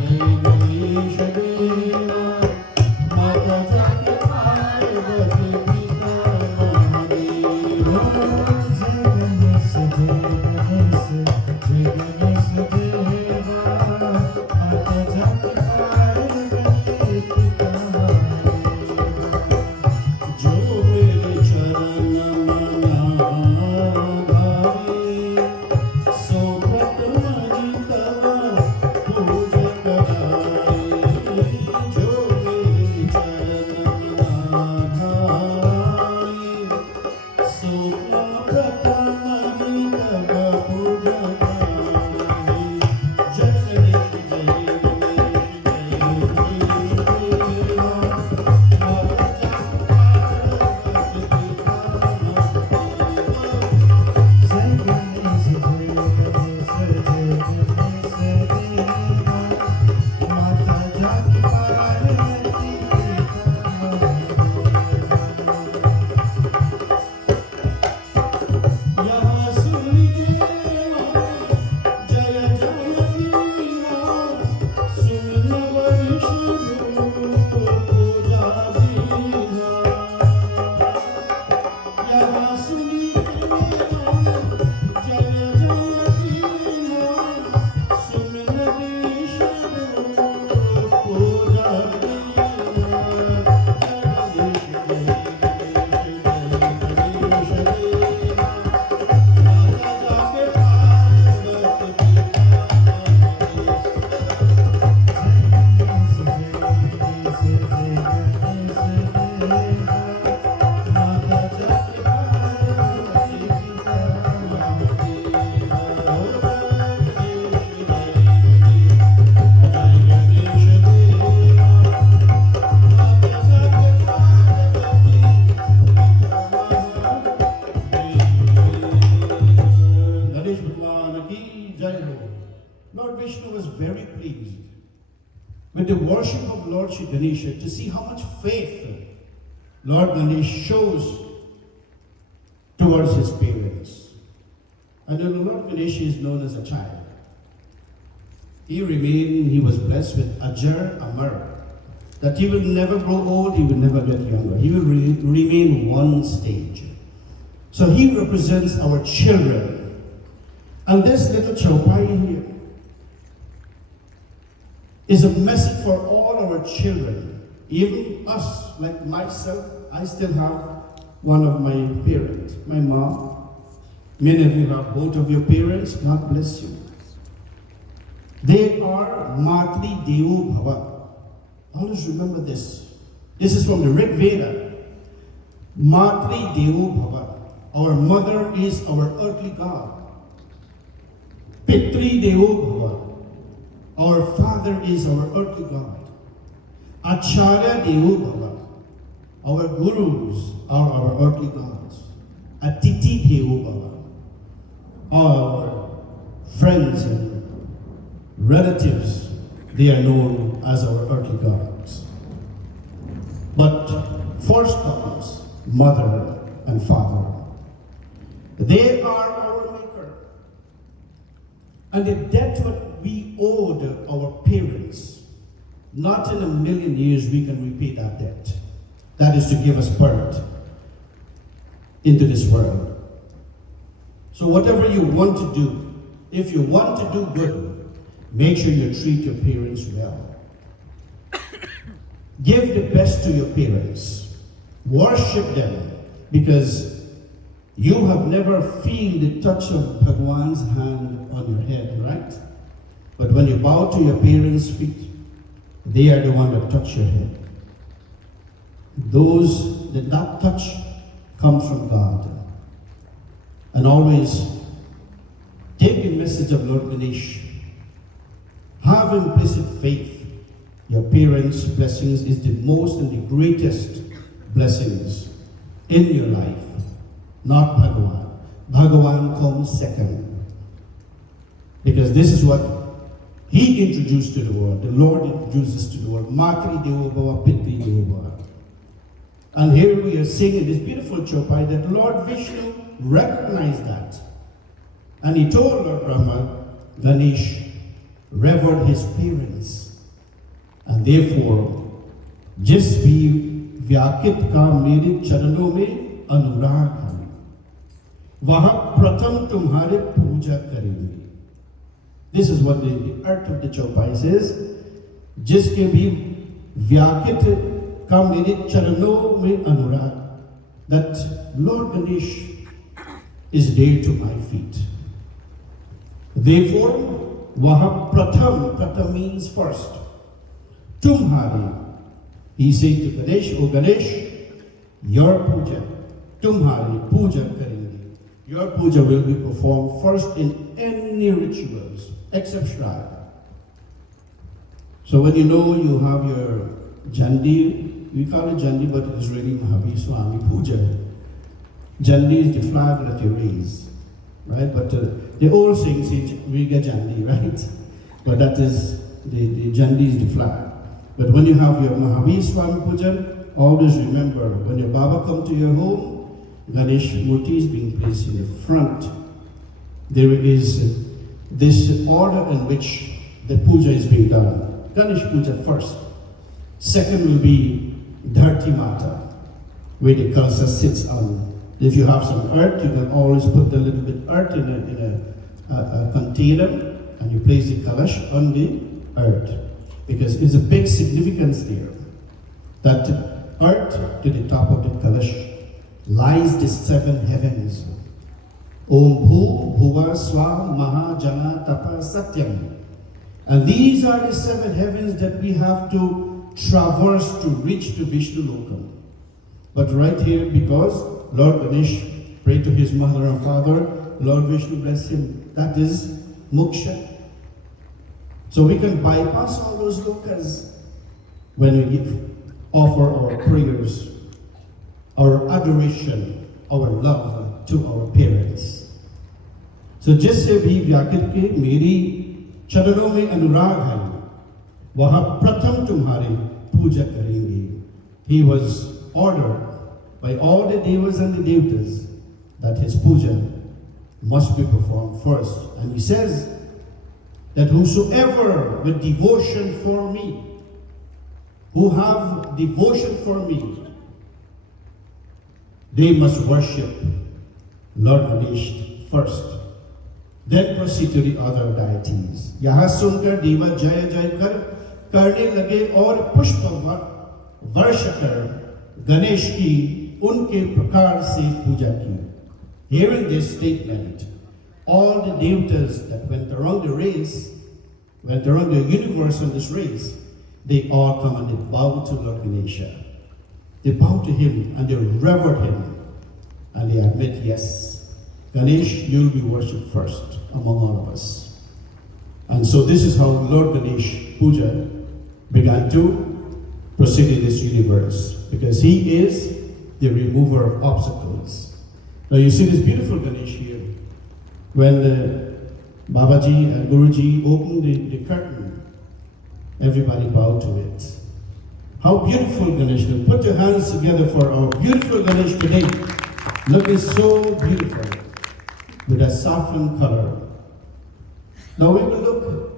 Jai Ganesh Deva, Mata Jati Parvati Pita Mahadeva. जो मेरे चरण मनाधारी, सो व्रत मणि तव पूज कराई। जो मेरे चरण मनाधारी, सो व्रत मणि तव पूज कराई। जय गणेश, जय गणेश, जय गणेश देवा। यहाँ सुनी देवा, जय जय वीरा, सुन नवनिश रूप पूजा दीना। यहाँ सुनी देवा, जय जय वीरा, सुन नवनिश रूप पूजा दीना। जय गणेश, जय गणेश, जय गणेश देवा। Ganesh Bhagwan ki jai ho. Lord Vishnu was very pleased with the worship of Lord Shri Ganesha to see how much faith Lord Ganesh shows towards his parents. And then Lord Ganesha is known as a child. He was blessed with Ajar Amar, that he will never grow old, he will never get younger. He will remain one stage. So he represents our children. And this little Chaupai here is a message for all our children, even us, like myself. I still have one of my parents, my mom. Many of you have both of your parents. God bless you. They are Matri Devo Bhava. Always remember this. This is from the Rig Veda. Matri Devo Bhava. Our mother is our earthly God. Pitri Devo Bhava. Our father is our earthly God. Acharya Devo Bhava. Our gurus are our earthly gods. Atiti Devo Bhava. Our friends and relatives, they are known as our earthly gods. But first comes mother and father. They are our maker. And the debt what we owed our parents, not in a million years we can repay that debt. That is to give us birth into this world. So whatever you want to do, if you want to do good, make sure you treat your parents well. Give the best to your parents. Worship them, because you have never feel the touch of Bhagwan's hand on your head, right? But when you bow to your parents' feet, they are the one that touch your head. Those that not touch comes from God. And always take the message of Lord Ganesh Have implicit faith. Your parents' blessings is the most and the greatest blessings in your life, not Bhagavan. Bhagavan comes second. Because this is what he introduced to the world. The Lord introduces to the world. Matri Devo Bhava, Pitri Devo Bhava. And here we are singing this beautiful chopai that Lord Vishnu recognized that. And he told Lord Brahma, Ganesh revered his parents. And therefore, just be vyakit ka mere charanon mein anurag hai. Waha pratham tumhare puja karenge. This is what the art of the chopai says. Jiske bhi vyakit ka mere charanon mein anurag. That Lord Ganesh is dear to my feet. Therefore, waha pratham means first. Tumhari, he said to Ganesh, O Ganesh, your puja, tumhari puja karenge. Your puja will be performed first in any rituals, except shrine. So when you know you have your Jandi, we call it Jandi, but it is really Mahavir Swami Puja. Jandi is the flag that you raise, right? But the old saying says we get Jandi, right? But that is, the Jandi is the flag. But when you have your Mahavir Swami Puja, always remember, when your Baba comes to your home, Ganesh Murti is being placed in the front. There is this order in which the puja is being done. Ganesh Puja first. Second will be Dharti Mata, where the Kalsa sits on. If you have some earth, you can always put a little bit earth in a container, and you place the Kalash on the earth. Because it's a big significance there, that earth to the top of the Kalash lies the seven heavens. Om Bhu, Bhuva, Swa, Maha, Jana, Tapa, Satyam. And these are the seven heavens that we have to traverse to reach to Vishnu Lokam. But right here, because Lord Ganesh prayed to his mother and father, Lord Vishnu bless him, that is Moksha. So we can bypass all those lokas when we offer our prayers, our adoration, our love to our parents. So just say bhi vyakit ke meri charanon mein anurag hai, waha pratham tumhare puja karenge. He was ordered by all the devas and the devatas that his puja must be performed first. And he says that whosoever with devotion for me, who have devotion for me, they must worship Lord Ganesh first, then proceed to the other deities. Yaha sunkar deva jaya jaya kar karne lage aur pushpa varsha kar Ganesh ki unke prakar se puja ki. Hearing this statement, all the devatas that went around the race, went around the universe on this race, they all come and they bow to Lord Ganesha. They bow to him and they revere him. And they admit, yes, Ganesh, you'll be worshipped first among all of us. And so this is how Lord Ganesh Puja began to proceed in this universe, because he is the remover of obstacles. Now you see this beautiful Ganesh here. When Babaji and Guruji opened the curtain, everybody bowed to it. How beautiful Ganesh is. Put your hands together for our beautiful Ganesh today. Looking so beautiful with a saffron color. Now we will look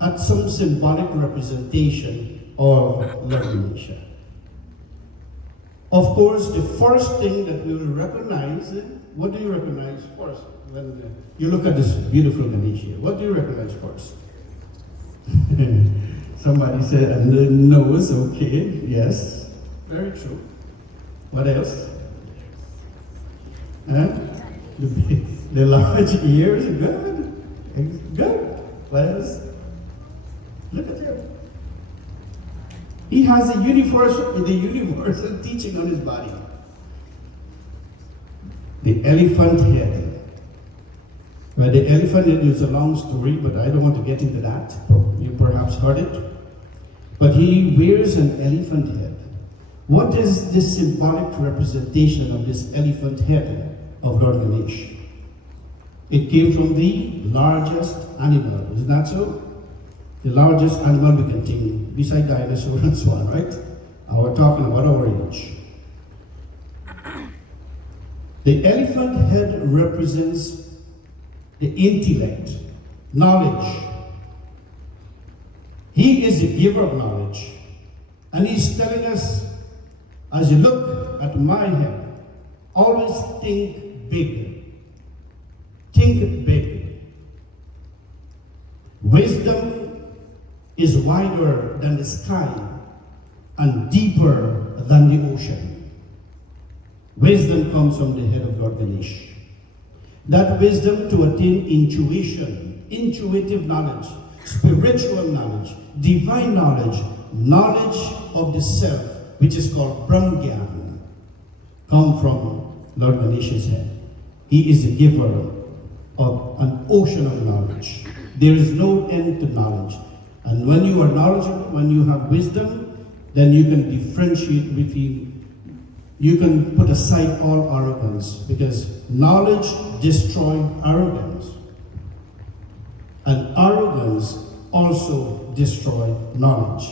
at some symbolic representation of Lord Ganesha. Of course, the first thing that we will recognize, what do you recognize first? When you look at this beautiful Ganesh here, what do you recognize first? Somebody said, and the nose, okay, yes, very true. What else? Huh? The large ears, good, good. What else? Look at him. He has the universal teaching on his body. The elephant head. Well, the elephant head is a long story, but I don't want to get into that. You perhaps heard it. But he wears an elephant head. What is this symbolic representation of this elephant head of Lord Ganesh? It came from the largest animal, isn't that so? The largest animal we can think, beside dinosaur and so on, right? We're talking about our age. The elephant head represents the intellect, knowledge. He is the giver of knowledge. And he's telling us, as you look at my head, always think big. Think big. Wisdom is wider than the sky and deeper than the ocean. Wisdom comes from the head of Lord Ganesh. That wisdom to attain intuition, intuitive knowledge, spiritual knowledge, divine knowledge, knowledge of the self, which is called Brahmgyan, come from Lord Ganesh's head. He is the giver of an ocean of knowledge. There is no end to knowledge. And when you are knowledgeable, when you have wisdom, then you can differentiate between, you can put aside all arrogance, because knowledge destroys arrogance. And arrogance also destroys knowledge.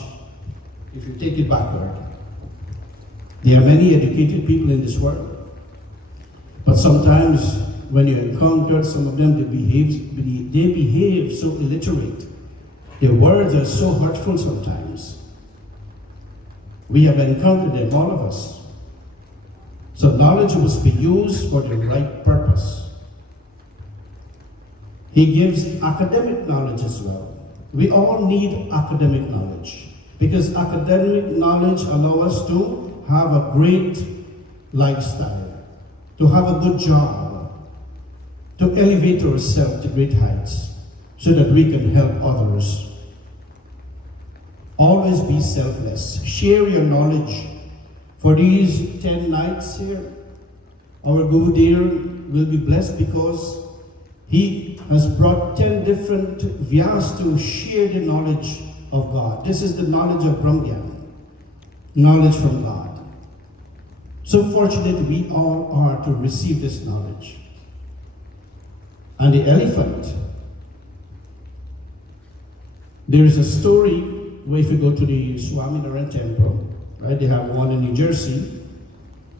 If you take it backward, there are many educated people in this world, but sometimes when you encounter some of them, they behave so illiterate. Their words are so hurtful sometimes. We have encountered them, all of us. So knowledge must be used for the right purpose. He gives academic knowledge as well. We all need academic knowledge, because academic knowledge allows us to have a great lifestyle, to have a good job, to elevate ourselves to great heights, so that we can help others. Always be selfless. Share your knowledge. For these 10 nights here, our Guru dear will be blessed because he has brought 10 different vyas to share the knowledge of God. This is the knowledge of Brahmgyan, knowledge from God. So fortunate we all are to receive this knowledge. And the elephant, there is a story where if you go to the Swaminarayan temple, right, they have one in New Jersey,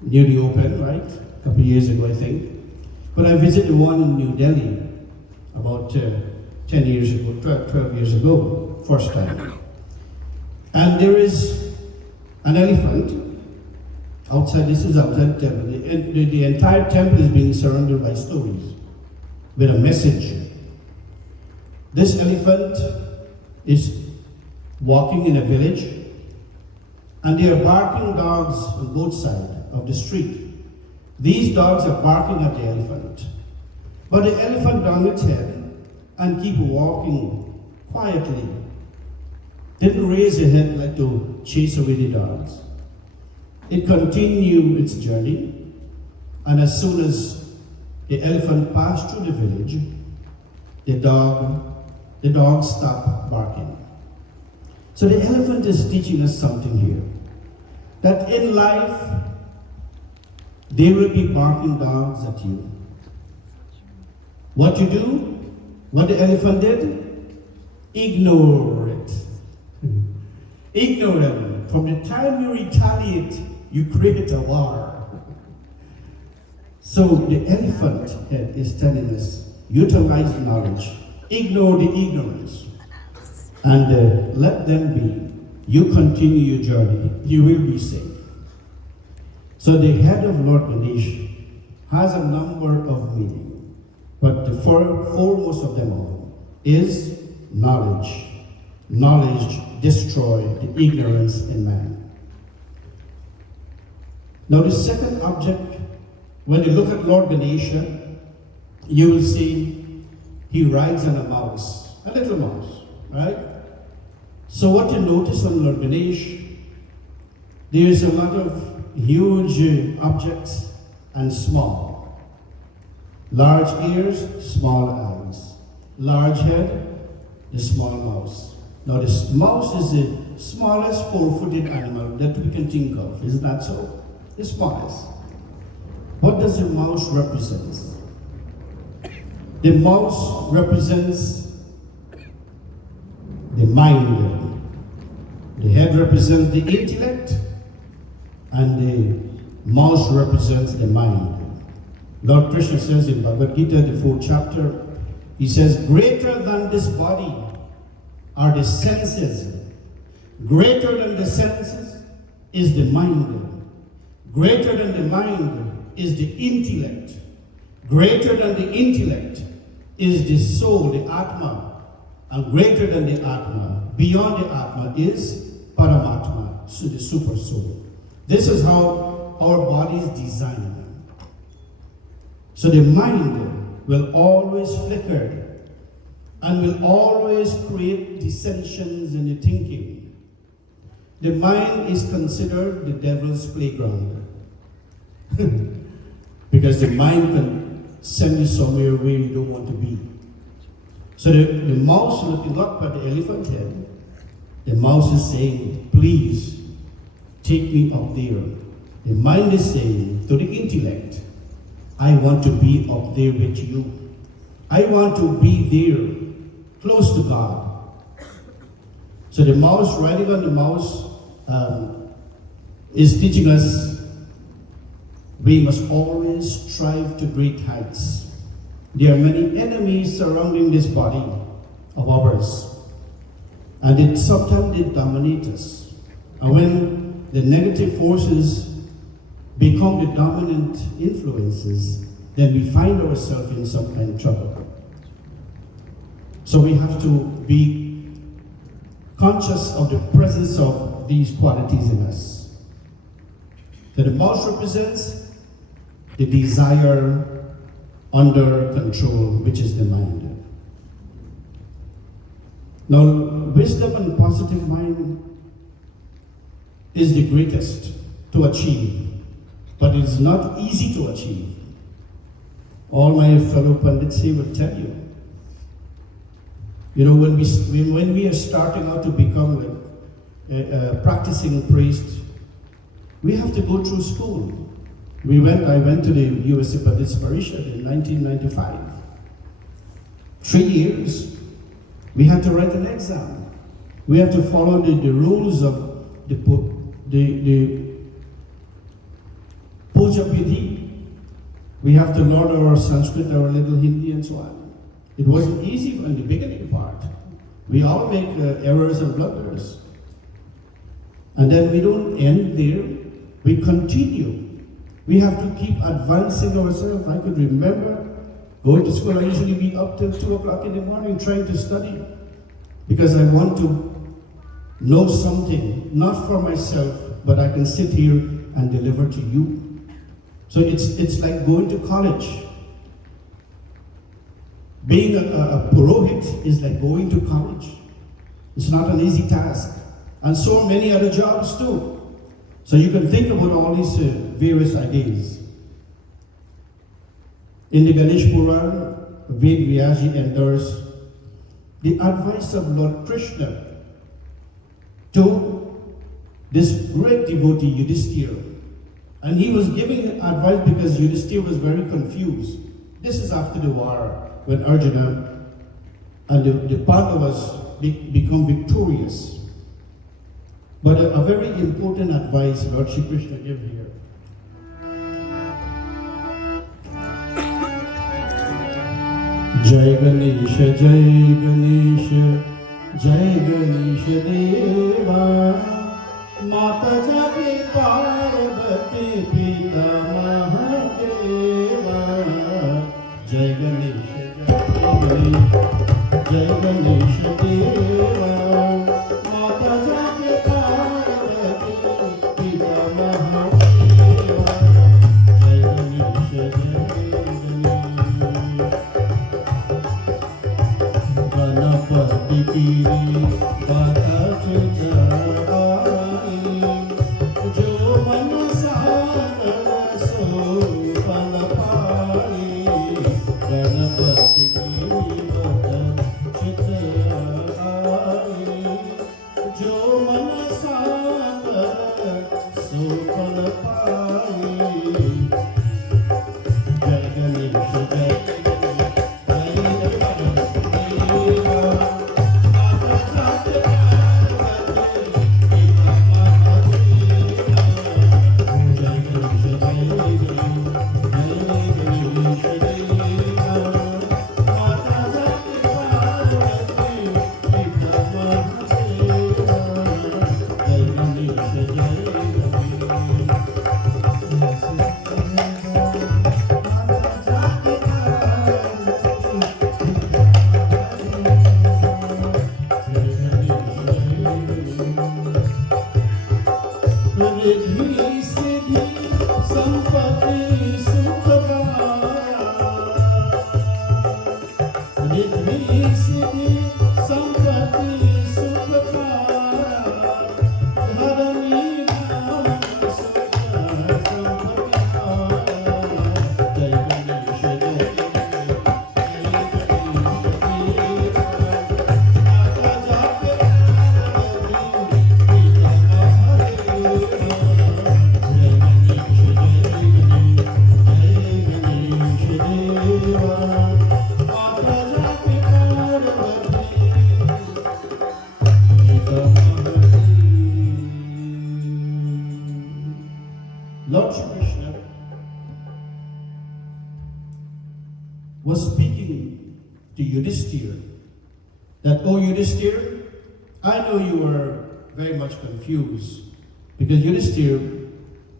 near the open, right, a couple of years ago I think. But I visited one in New Delhi about 10 years ago, 12 years ago, first time. And there is an elephant outside, this is outside the temple. The entire temple is being surrounded by stories with a message. This elephant is walking in a village, and there are barking dogs on both sides of the street. These dogs are barking at the elephant. But the elephant down its head and keep walking quietly. Didn't raise its head like to chase away the dogs. It continued its journey, and as soon as the elephant passed through the village, the dog stopped barking. So the elephant is teaching us something here. That in life, there will be barking dogs at you. What you do, what the elephant did, ignore it. Ignore them. From the time you retaliate, you create a war. So the elephant head is telling us, utilize knowledge, ignore the ignorance, and let them be. You continue your journey, you will be safe. So the head of Lord Ganesh has a number of meanings, but the foremost of them all is knowledge. Knowledge destroys the ignorance in man. Now the second object, when you look at Lord Ganesha, you will see he rides on a mouse, a little mouse, right? So what you notice on Lord Ganesh, there is a lot of huge objects and small. Large ears, small eyes. Large head, the small mouse. Now, this mouse is the smallest four-footed animal that we can think of. Isn't that so? The smallest. What does the mouse represent? The mouse represents the mind. The head represents the intellect, and the mouse represents the mind. Lord Krishna says in Bhagavad Gita, the 4th chapter, he says, greater than this body are the senses. Greater than the senses is the mind. Greater than the mind is the intellect. Greater than the intellect is the soul, the Atma. And greater than the Atma, beyond the Atma, is Paramatma, so the super soul. This is how our body is designed. So the mind will always flicker and will always create dissensions in the thinking. The mind is considered the devil's playground. Because the mind can send you somewhere where you don't want to be. So the mouse looking up at the elephant head, the mouse is saying, please, take me up there. The mind is saying to the intellect, I want to be up there with you. I want to be there, close to God. So the mouse, riding on the mouse, is teaching us we must always strive to great heights. There are many enemies surrounding this body of ours. And sometimes they dominate us. And when the negative forces become the dominant influences, then we find ourselves in some kind of trouble. So we have to be conscious of the presence of these qualities in us. So the mouse represents the desire under control, which is the mind. Now, wisdom and positive mind is the greatest to achieve, but it is not easy to achieve. All my fellow pundits here will tell you. You know, when we are starting out to become a practicing priest, we have to go through school. I went to the UTSAV participation in 1995. 3 years. We had to write an exam. We have to follow the rules of the Puja Vidhi. We have to learn our Sanskrit, our little Hindi, and so on. It wasn't easy in the beginning part. We all make errors and blunders. And then we don't end there. We continue. We have to keep advancing ourselves. I could remember going to school. I usually be up till 2 o'clock in the morning trying to study because I want to know something, not for myself, but I can sit here and deliver to you. So it's like going to college. Being a purohit is like going to college. It's not an easy task. And so are many other jobs too. So you can think about all these various ideas. In the Ganesh Puran, Ved Vyaji endorses the advice of Lord Krishna to this great devotee Yudhishthira. And he was giving advice because Yudhishthira was very confused. This is after the war when Arjuna and the Pandavas become victorious. But a very important advice Lord Shri Krishna gave here. Jai Ganesh, Jai Ganesh Deva, Mata Jagi Parvati Pita Mahadeva. Jai Ganesh, Jai Ganesh Deva, Mata Jagi Parvati Pita Mahadeva. Jai Ganesh, Jai Ganesh. Ganapati Piri Bata Chitara Jo Manasana So Palapari Ganapati Piri Bata Chitara was speaking to Yudhishthira that, "Oh Yudhishthira, I know you were very much confused because Yudhishthira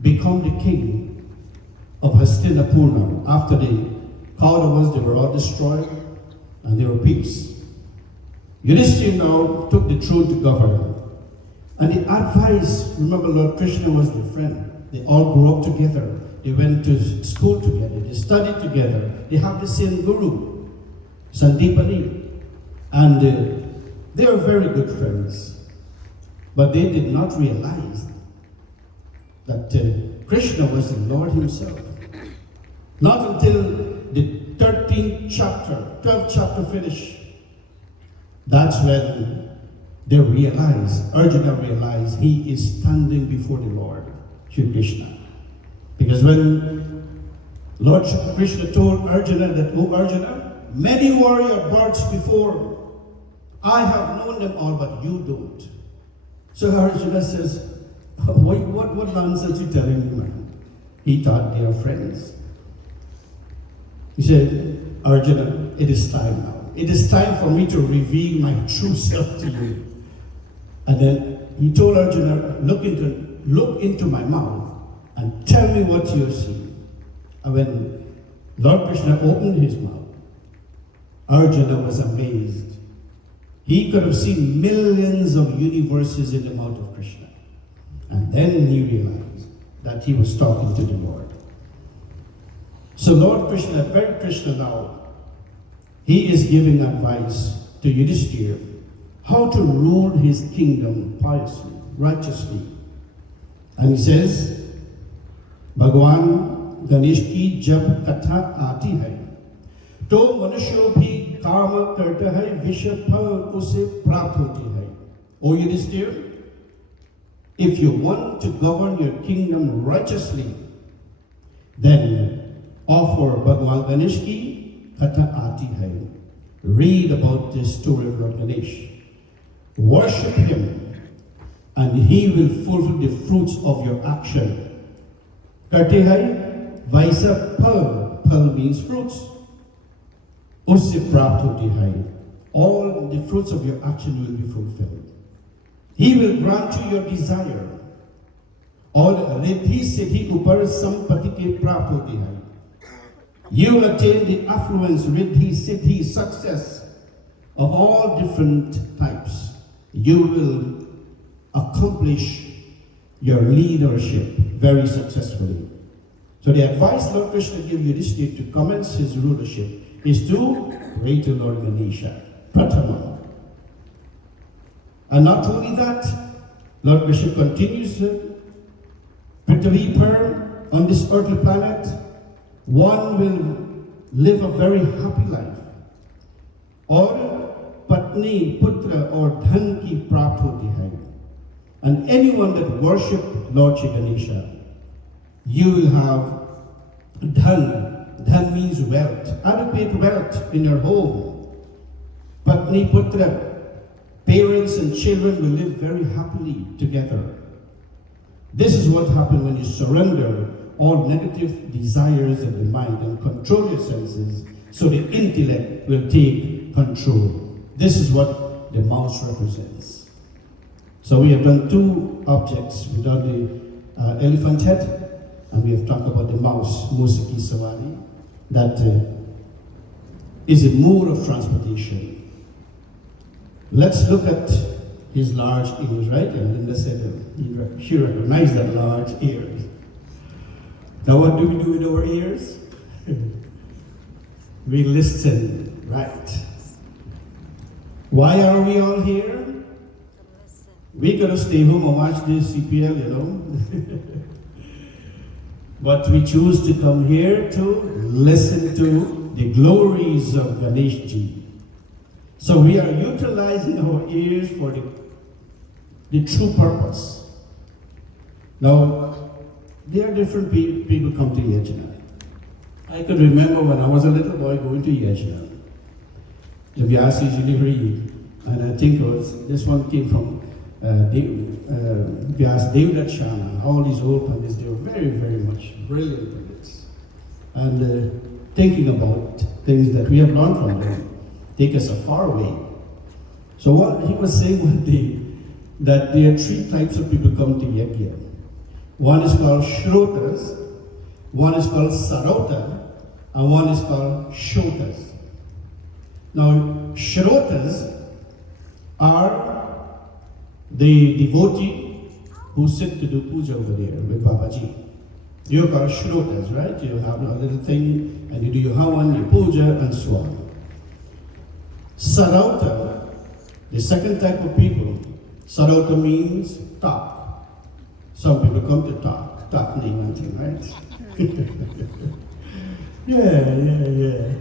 became the king of Hastinapurna after the Kauravas, they were all destroyed and there were peace. Yudhishthira now took the throne to govern. And the advice, remember Lord Krishna was their friend. They all grew up together. They went to school together. They studied together. They have the same guru, Sandipani. And they were very good friends. But they did not realize that Krishna was the Lord himself. Not until the 13th chapter, 12th chapter finished, that's when they realized, Arjuna realized he is standing before the Lord, Shri Krishna. Because when Lord Shri Krishna told Arjuna that, "Oh Arjuna, many warrior births before, I have known them all, but you don't." So Arjuna says, what nonsense are you telling me, man? He thought they are friends. He said, "Arjuna, it is time now. It is time for me to reveal my true self to you." And then he told Arjuna, look into my mouth and tell me what you see. And when Lord Krishna opened his mouth, Arjuna was amazed. He could have seen millions of universes in the mouth of Krishna. And then he realized that he was talking to the Lord. So Lord Krishna, very Krishna now, he is giving advice to Yudhishthira how to rule his kingdom piously, righteously. And he says, "Bhagwan Ganesh ki jab katha aati hai, to manusho bhi kaam karta hai, visha phal use prapt hoti hai." O Yudhishthira, if you want to govern your kingdom righteously, then offer Bhagwan Ganesh ki katha aati hai. Read about this story of Lord Ganesh. Worship him, and he will fulfill the fruits of your action. Karte hai, vaisa phal. Phal means fruits. Usse prapt hoti hai. All the fruits of your action will be fulfilled. He will grant you your desire. All riddhi siddhi upar sampati ke prapt hoti hai. You will attain the affluence, riddhi, siddhi, success of all different types. You will accomplish your leadership very successfully. So the advice Lord Krishna gives Yudhishthira to commence his rulership is to pray to Lord Ganesha, Pratama. And not only that, Lord Krishna continues, Prithvi per, on this earthly planet, one will live a very happy life. Or Patni, Putra, or Dhan ki prapt hoti hai. And anyone that worship Lord Shri Ganesha, you will have Dhan. Dhan means wealth, adequate wealth in your home. Patni, Putra, parents and children will live very happily together. This is what happens when you surrender all negative desires of the mind and control your senses, so the intellect will take control. This is what the mouse represents. So we have done two objects. We've done the elephant head, and we have talked about the mouse, Musiki Sawari, that is a mode of transportation. Let's look at his large ears, right? And Linda said she recognized that large ears. Now what do we do with our ears? We listen, right? Why are we all here? We could have stayed home and watch this CPL, you know. But we choose to come here to listen to the glories of Ganeshji. So we are utilizing our ears for the true purpose. Now, there are different people come to Yajna. I could remember when I was a little boy going to Yajna. The Vyas usually read, and I think this one came from Vyas Devdat Shana. All these old pundits, they were very, very much brilliant pundits. And thinking about things that we have learned from them take us a far way. So what he was saying one day, that there are three types of people come to Yajna. One is called Shrotas, one is called Sarota, and one is called Shotas. Now, Shrotas are the devotee who sit to do puja over there with Babaji. You're called Shrotas, right? You have a little thing and you do your havan, your puja, and so on. Sarauta, the second type of people, Sarauta means talk. Some people come to talk name nothing, right? yeah,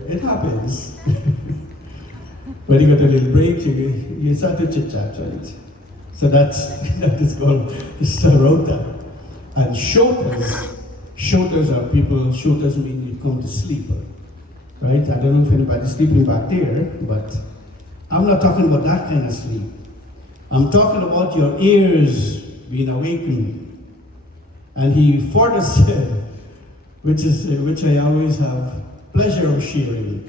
it happens. When you got a little break, you start to chit chat, right? So that is called Sarauta. And Shotas are people, Shotas mean you come to sleep, right? I don't know if anybody's sleeping back there, but I'm not talking about that kind of sleep. I'm talking about your ears being awakened. And he further said, which I always have pleasure of sharing,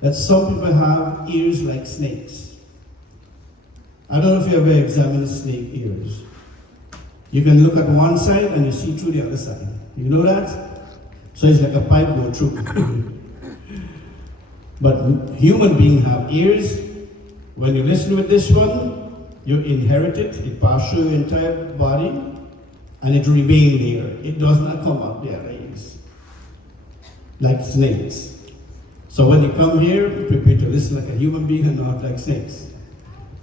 that some people have ears like snakes. I don't know if you ever examined snake ears. You can look at one side and you see through the other side. You know that? So it's like a pipe go through. But human beings have ears. When you listen with this one, you inherit it. It passes through your entire body and it remains there. It does not come out their eyes like snakes. So when you come here, prepare to listen like a human being and not like snakes.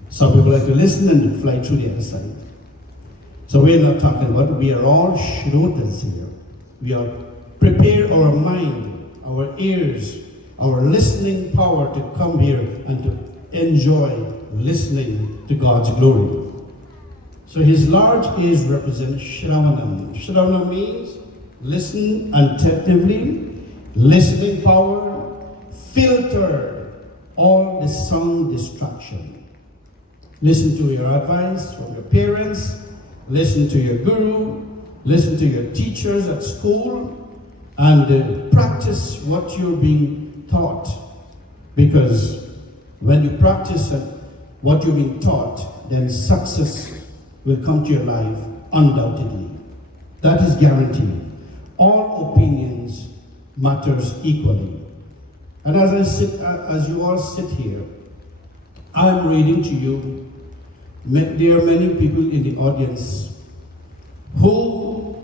Some people like to listen and fly through the other side. So we're not talking about, we are all shrotas here. We are prepare our mind, our ears, our listening power to come here and to enjoy listening to God's glory. So his large ears represent Shravanam. Shravanam means listen attentively, listening power, filter all the sound distraction. Listen to your advice from your parents, listen to your guru, listen to your teachers at school, and practice what you're being taught. Because when you practice what you're being taught, then success will come to your life undoubtedly. That is guaranteed. All opinions matters equally. And as you all sit here, I'm reading to you. There are many people in the audience who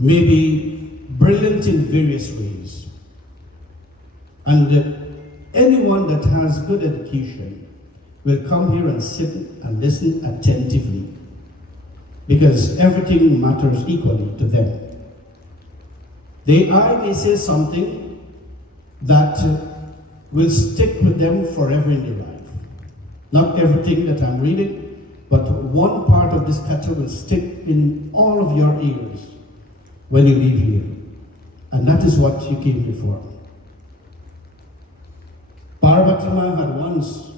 may be brilliant in various ways. And anyone that has good education will come here and sit and listen attentively, because everything matters equally to them. I may say something that will stick with them forever in their life. Not everything that I'm reading, but one part of this kata will stick in all of your ears when you leave here. And that is what you came here for. Parvati Ma had once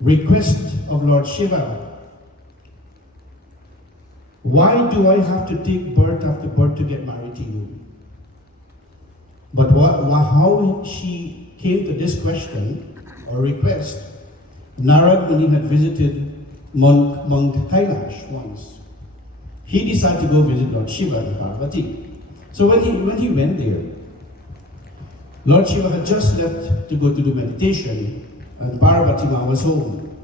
request of Lord Shiva, why do I have to take birth after birth to get married to you? But how she came to this question or request, Narad Muni had visited Mount Kailash once. He decided to go visit Lord Shiva and Parvati. So when he went there, Lord Shiva had just left to go to do meditation and Parvati Ma was home.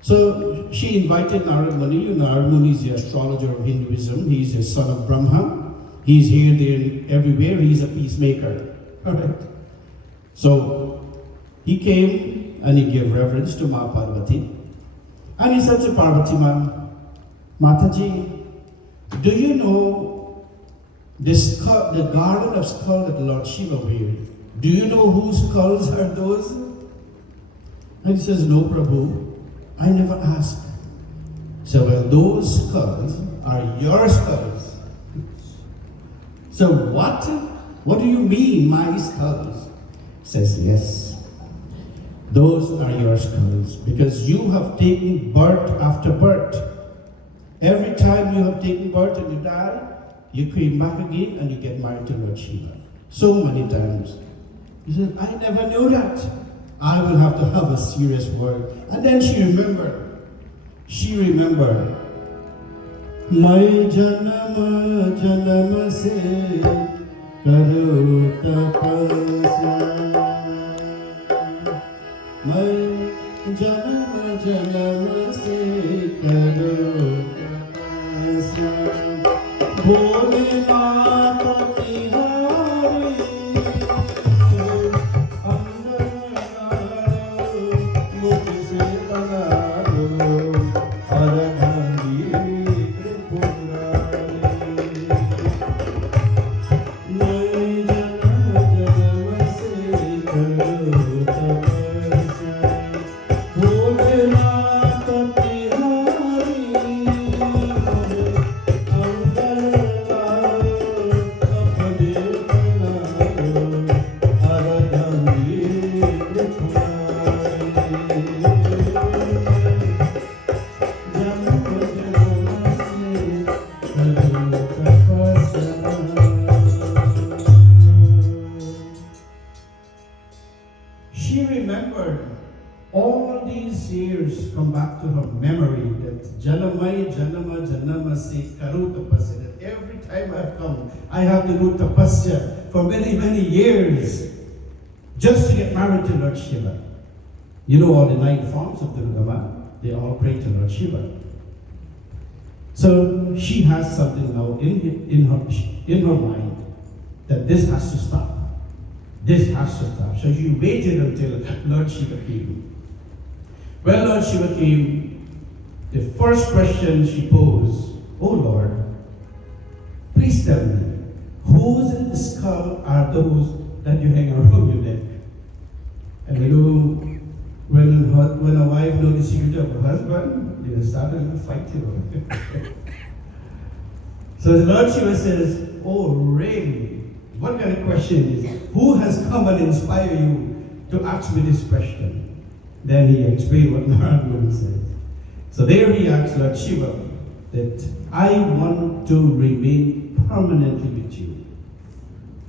So she invited Narad Muni. Narad Muni is the astrologer of Hinduism. He's a son of Brahma. He's here, there, everywhere. He's a peacemaker. All right. So he came and he gave reverence to Ma Parvati. And he said to Parvati Ma, Mataji, do you know the garland of skull that Lord Shiva wears? Do you know whose skulls are those? And he says, no, Prabhu, I never asked. So, well, those skulls are your skulls. So what? What do you mean, my skulls? Says, yes. Those are your skulls, because you have taken birth after birth. Every time you have taken birth and you die, you came back again and you get married to Lord Shiva. so many times. He said, I never knew that. I will have to have a serious word. And then she remembered. She remembered. My janama janama se karo tapasya. My janama janama se karo tapasya. Bholenath Tihari She remembered all these years come back to her memory that Janamai Janama Janama se Karu Tapasya. That every time I've come, I have to do tapasya for many, many years just to get married to Lord Shiva. You know all the 9 forms of Durga, they all pray to Lord Shiva. So she has something now in her mind that this has to stop. This has to stop. So she waited until Lord Shiva came. Well, Lord Shiva came. The first question she posed, oh Lord, please tell me, whose skull are those that you hang around your neck? And you know, when a wife knows the secret of her husband, they start a fight. So the Lord Shiva says, oh really? What kind of question is it? Who has come and inspired you to ask me this question? Then he explained what Narayana said. So there he asked Lord Shiva that I want to remain permanently with you.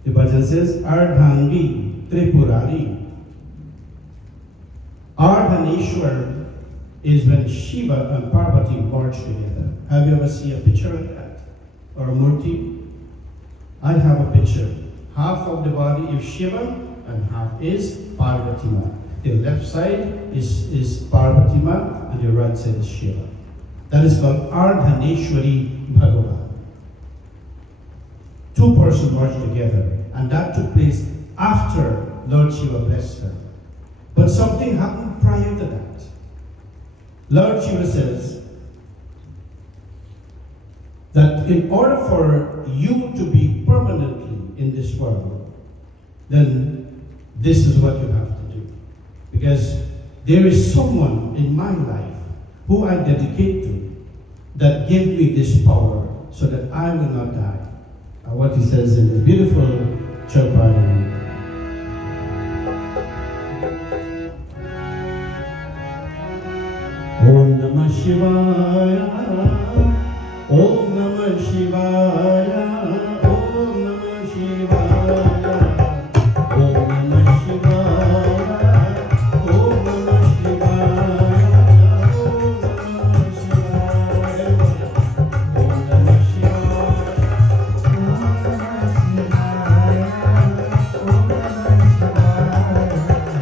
The bhajan says, Ardhangi Tripurari. Ardhaneshwar is when Shiva and Parvati merge together. Have you ever seen a picture of that? Or a murti? I have a picture. Half of the body is Shiva and half is Parvati Ma. The left side is Parvati Ma and the right side is Shiva. That is called Ardhaneshwari Bhagavan. 2 persons merged together, and that took place after Lord Shiva blessed her. But something happened prior to that. Lord Shiva says that in order for you to be permanently in this world, then this is what you have to do. Because there is someone in my life who I dedicate to that gave me this power so that I will not die. And what he says in the beautiful Chopin. Om Namah Shivaya, Om Namah Shivaya, Om Namah Shivaya, Om Namah Shivaya, Om Namah Shivaya, Om Namah Shivaya, Om Namah Shivaya, Om Namah Shivaya.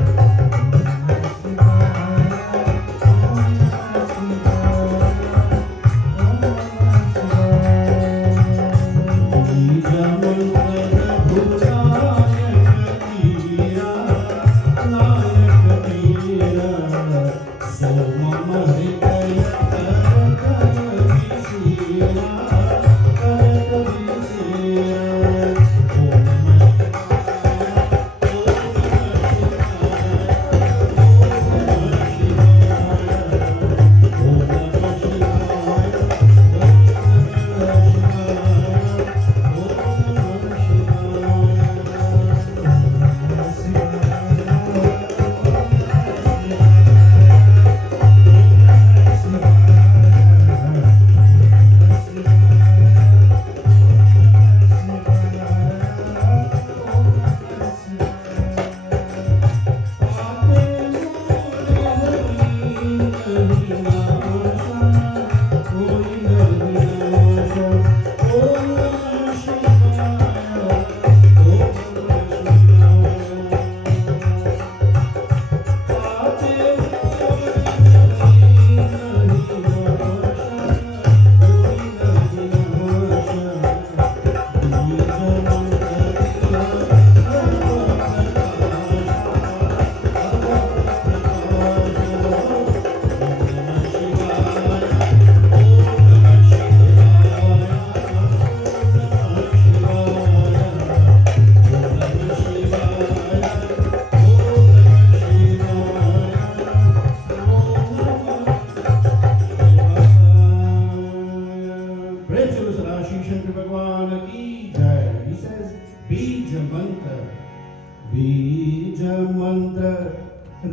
बीज मंत्र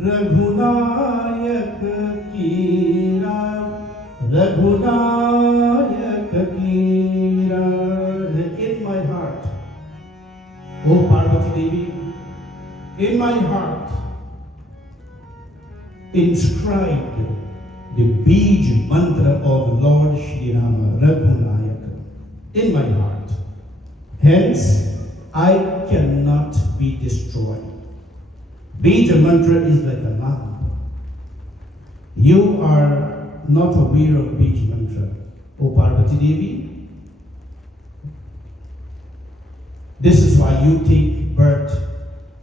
रघुनायक कीरा, रघुनायक कीरा. In my heart, O Parvati Devi, in my heart, inscribed the Bij mantra of Lord Shri Rama, Raghunayak, in my heart. Hence, I cannot be destroyed. Bija mantra is like a lamp. You are not aware of Bija mantra, O Parvati Devi. This is why you take birth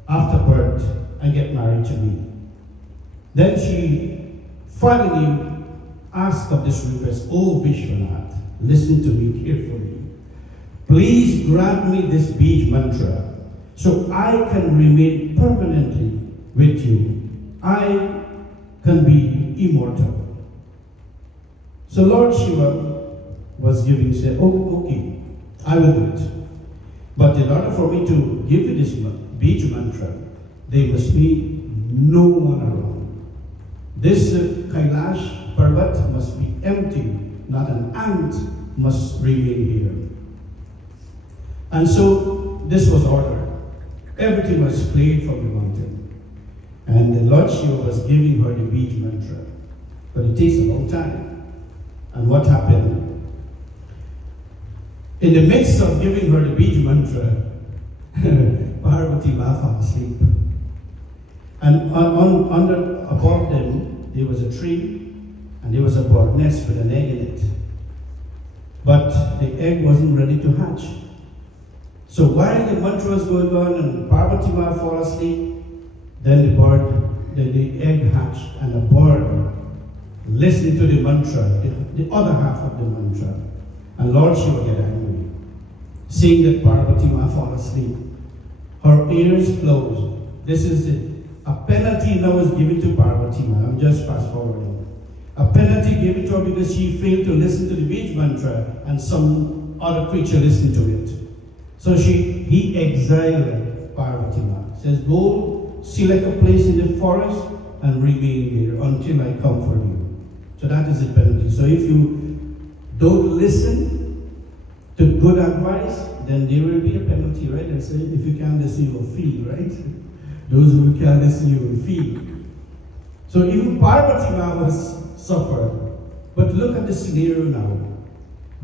after birth and get married to me. Then she finally asked of this request, "Oh Vishwanath, listen to me carefully. Please grant me this Bij mantra so I can remain permanently with you. I can be immortal." So Lord Shiva was giving, said, "Oh, okay, I will do it. But in order for me to give you this Bij mantra, there must be no one around. This Kailash Parvat must be empty, not an ant must remain here." And so this was ordered. Everything was cleared from the mountain. And the Lord Shiva was giving her the Bij mantra. But it takes a long time. And what happened? In the midst of giving her the Bij mantra, Parvati Ma fell asleep. And above them, there was a tree, and there was a bird nest with an egg in it. But the egg wasn't ready to hatch. So while the mantra was going on and Parvati Ma fell asleep, then the egg hatched, and the bird listened to the mantra, the other half of the mantra. And Lord Shiva get angry, seeing that Parvati Ma fall asleep. Her ears closed. This is it. A penalty now is given to Parvati Ma. I'm just fast forwarding. A penalty given to her because she failed to listen to the Bij mantra and some other creature listened to it. So he exiled Parvati Ma. Says, "Go select a place in the forest and remain there until I come for you." So that is the penalty. So if you don't listen to good advice, then there will be a penalty, right? And say, if you can't listen, you will feel, right? Those who can't listen, you will feel. So even Parvati Ma was suffered. But look at the scenario now.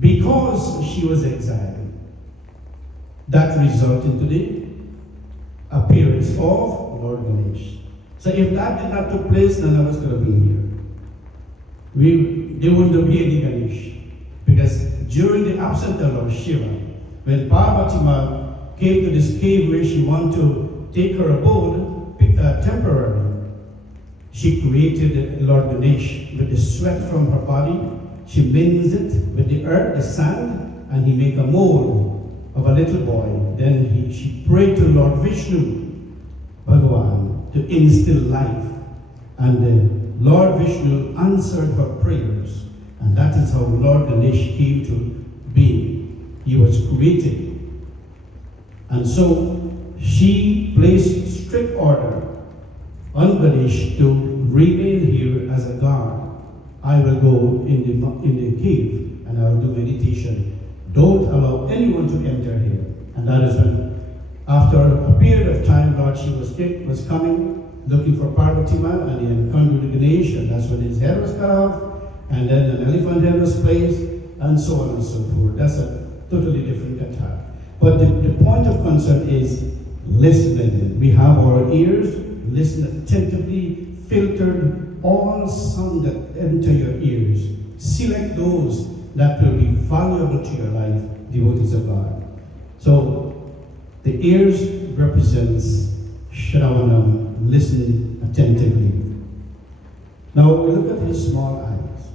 Because she was exiled, that resulted into the appearance of Lord Ganesh. So if that did not take place, none of us could have been here. There wouldn't be any Ganesh. Because during the absence of Lord Shiva, when Parvati Ma came to this cave where she wanted to take her abode temporarily, she created Lord Ganesh with the sweat from her body. She mixed it with the earth, the sand, and he made a mold of a little boy. Then she prayed to Lord Vishnu Bhagavan to instill life. And Lord Vishnu answered her prayers. And that is how Lord Ganesh came to being. He was created. And so she placed strict order on Ganesh to remain here as a god. I will go in the cave and I will do meditation. Don't allow anyone to enter here. And that is when, after a period of time, Lord Shiva was coming, looking for Parvati Ma, and he encountered Ganesh, and that's when his head was cut off, and then an elephant head was placed, and so on and so forth. That's a totally different kata. But the point of concern is listening. We have our ears, listen attentively, filtered all sound that enter your ears. Select those that will be valuable to your life, devotees of God. So the ears represents Shravanam, listen attentively. Now we look at his small eyes.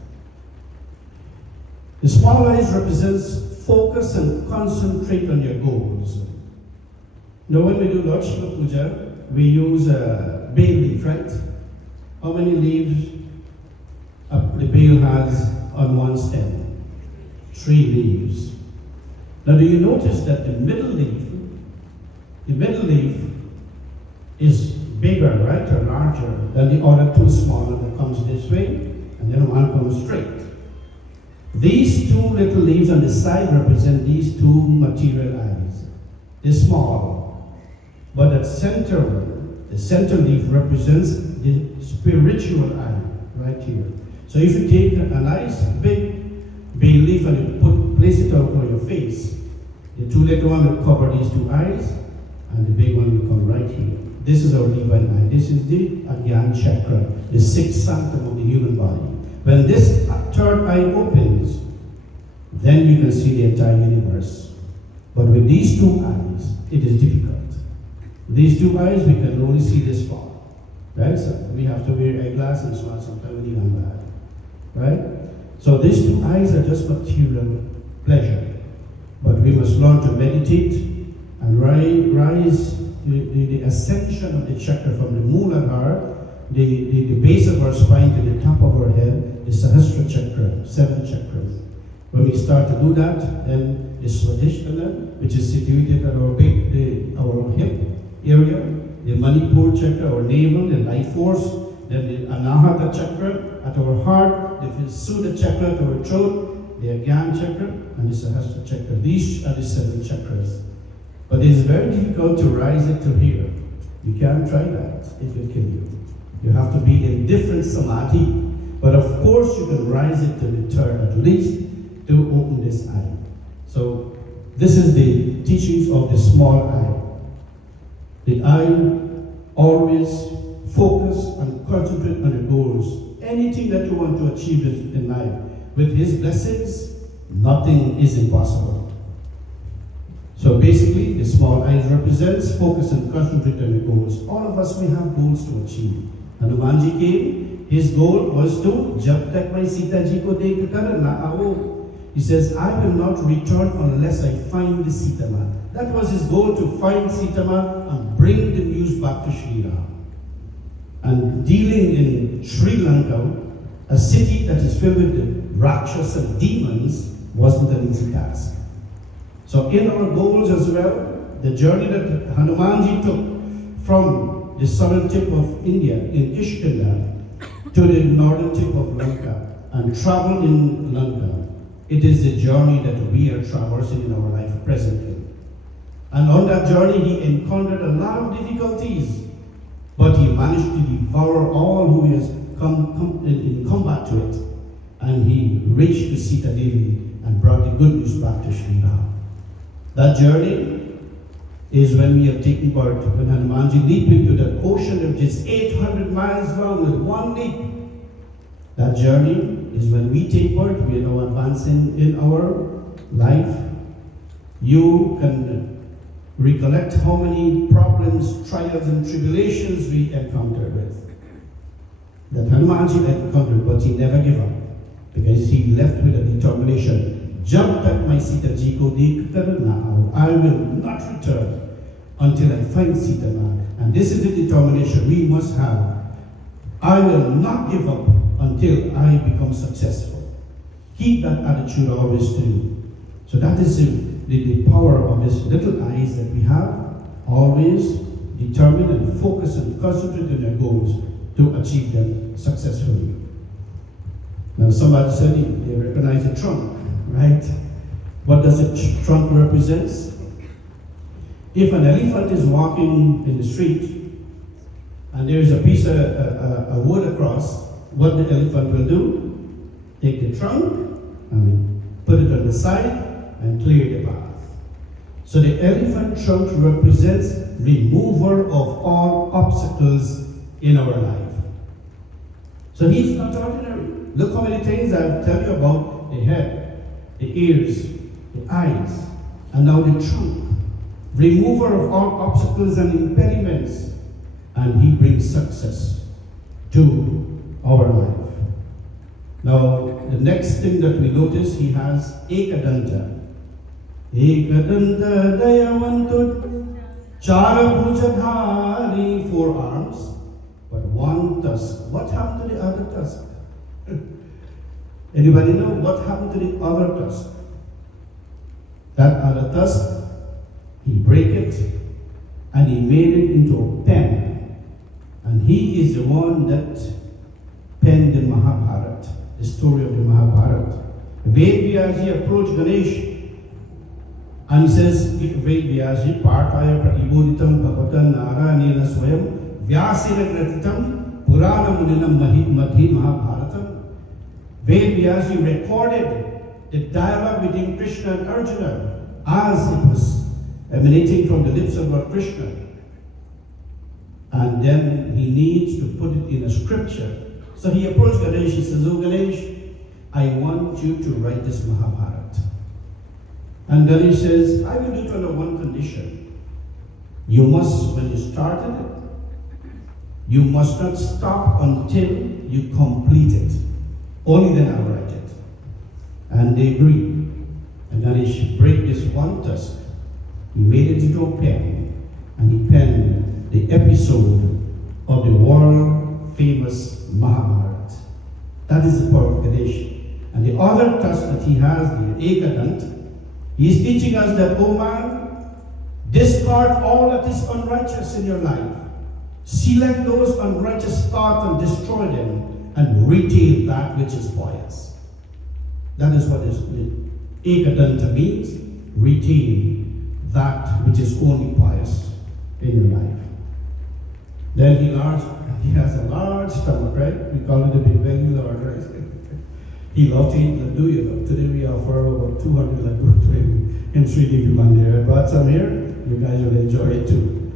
The small eyes represents focus and concentrate on your goals. Now when we do Lord Shiva Puja, we use a bay leaf, right? How many leaves the bale has on one stem? 3 leaves. Now do you notice that the middle leaf is bigger, right, or larger than the other two smaller that comes this way, and then one comes straight. These two little leaves on the side represent these two material eyes. They're small, but that center one, the center leaf represents the spiritual eye, right here. So if you take a nice big bay leaf and you place it over your face, the two little one will cover these two eyes, and the big one will come right here. This is our divine eye. This is the Agyan chakra, the sixth sanctum of the human body. When this third eye opens, then you can see the entire universe. But with these two eyes, it is difficult. These two eyes, we can only see this far. Right? So we have to wear eyeglasses, and sometimes we even bad. Right? So these two eyes are just material pleasure. But we must learn to meditate and rise the ascension of the chakra from the Mooladhara, the base of our spine to the top of our head, the Sahasra chakra, 7 chakras. When we start to do that, then the Swadhisthana, which is situated at our hip area, the Manipur chakra, our navel, the life force, then the Anahata chakra at our heart, the Visuddha chakra at our throat, the Agyan chakra, and the Sahasra chakra. These are the 7 chakras. But it is very difficult to rise it to here. You can't try that, it will kill you. You have to be in different samadhi. But of course you can rise it to the third at least to open this eye. So this is the teachings of the small eye. The eye always focus and concentrate on the goals. Anything that you want to achieve in life, with His blessings, nothing is impossible. So basically, the small eye represents focus and concentrate on the goals. All of us, we have goals to achieve. Hanumanji came, his goal was to, Jab tak mai Sita ji ko dekh kar na aao. He says, I will not return unless I find the Sita Ma. That was his goal, to find Sita Ma and bring the news back to Sri Ram. And dealing in Sri Lanka, a city that is filled with Rakshasa and demons, wasn't an easy task. So in our goals as well, the journey that Hanumanji took from the southern tip of India, in Kishkinda, to the northern tip of Lanka, and travel in Lanka, it is the journey that we are traversing in our life presently. And on that journey, he encountered a lot of difficulties, but he managed to devour all who has come in combat to it. And he reached to Sita Devi and brought the good news back to Sri Ram. That journey is when we have taken part, when Hanumanji leaped into the ocean which is 800 miles long with one leap. That journey is when we take part, we are now advancing in our life. You can recollect how many problems, trials and tribulations we encountered with. That Hanumanji encountered, but he never gave up, because he left with a determination. Jab tak mai Sita ji ko dekh kar na aao. I will not return until I find Sita Ma. And this is the determination we must have. I will not give up until I become successful. Keep that attitude always too. So that is the power of this little eyes that we have. Always determine and focus and concentrate on your goals to achieve them successfully. Now somebody said they recognize a trunk. Right? What does a trunk represent? If an elephant is walking in the street and there is a piece of a wood across, what the elephant will do? Take the trunk and put it on the side and clear the path. So the elephant trunk represents remover of all obstacles in our life. So he's not ordinary. Look how many things I've tell you about the head, the ears, the eyes, and now the trunk. Remover of all obstacles and impediments, and he brings success to our life. Now, the next thing that we notice, he has Ekadanta. Ekadanta Dayavantud Charabhujadhari, 4 arms, but 1 tusk. What happened to the other tusk? Anybody know what happened to the other tusk? That other tusk, he break it and he made it into a pen. he is the one that penned the Mahabharata, the story of the Mahabharata. Ved Vyaji approached Ganesh and he says, Ved Vyaji partaya pratiboditam bhagavatam narayana swayam vyasena gratitam purana muninam madhi Mahabharatam. Ved Vyaji recorded the dialogue between Krishna and Arjuna as it was emanating from the lips of Lord Krishna. And then he needs to put it in a scripture. So he approached Ganesh, he says, oh Ganesh, I want you to write this Mahabharata. And Ganesh says, I will do it under one condition. You must, when you started it, you must not stop until you complete it. Only then I'll write it. And they agreed. And Ganesh break this one tusk. He made it into a pen, and he penned the episode of the world famous Mahabharata. That is the power of Ganesh. And the other tusk that he has, the Ekadant, he is teaching us that, oh man, discard all that is unrighteous in your life. Select those unrighteous thoughts and destroy them, and retain that which is pious. That is what the Ekadanta means. Retain that which is only pious in your life. Then he has a large stomach, right? We call it a big belly lord, right? He loves to eat laddu, you know. Today we offer over 200 laddu to him in Sri Devi Mandir. I brought some here. You guys will enjoy it too.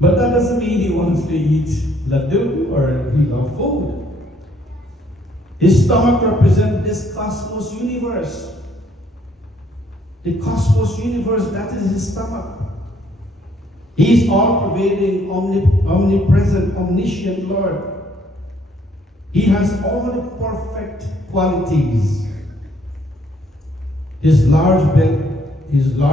But that doesn't mean he wants to eat laddu or he loves food. His stomach represents this cosmos universe. The cosmos universe, that is his stomach. He is all-pervading, omnipresent, omniscient Lord. He has all the perfect qualities. His large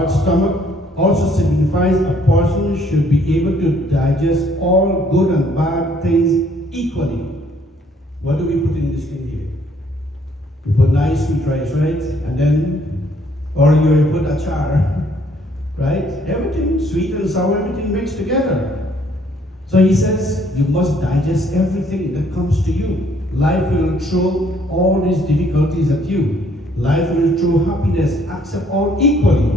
stomach also signifies a person should be able to digest all good and bad things equally. What do we put in this thing here? We put nice sweet rice, right? And then, or you put achar, right? Everything, sweet and sour, everything mixed together. So he says, you must digest everything that comes to you. Life will throw all these difficulties at you. Life will throw happiness, accept all equally,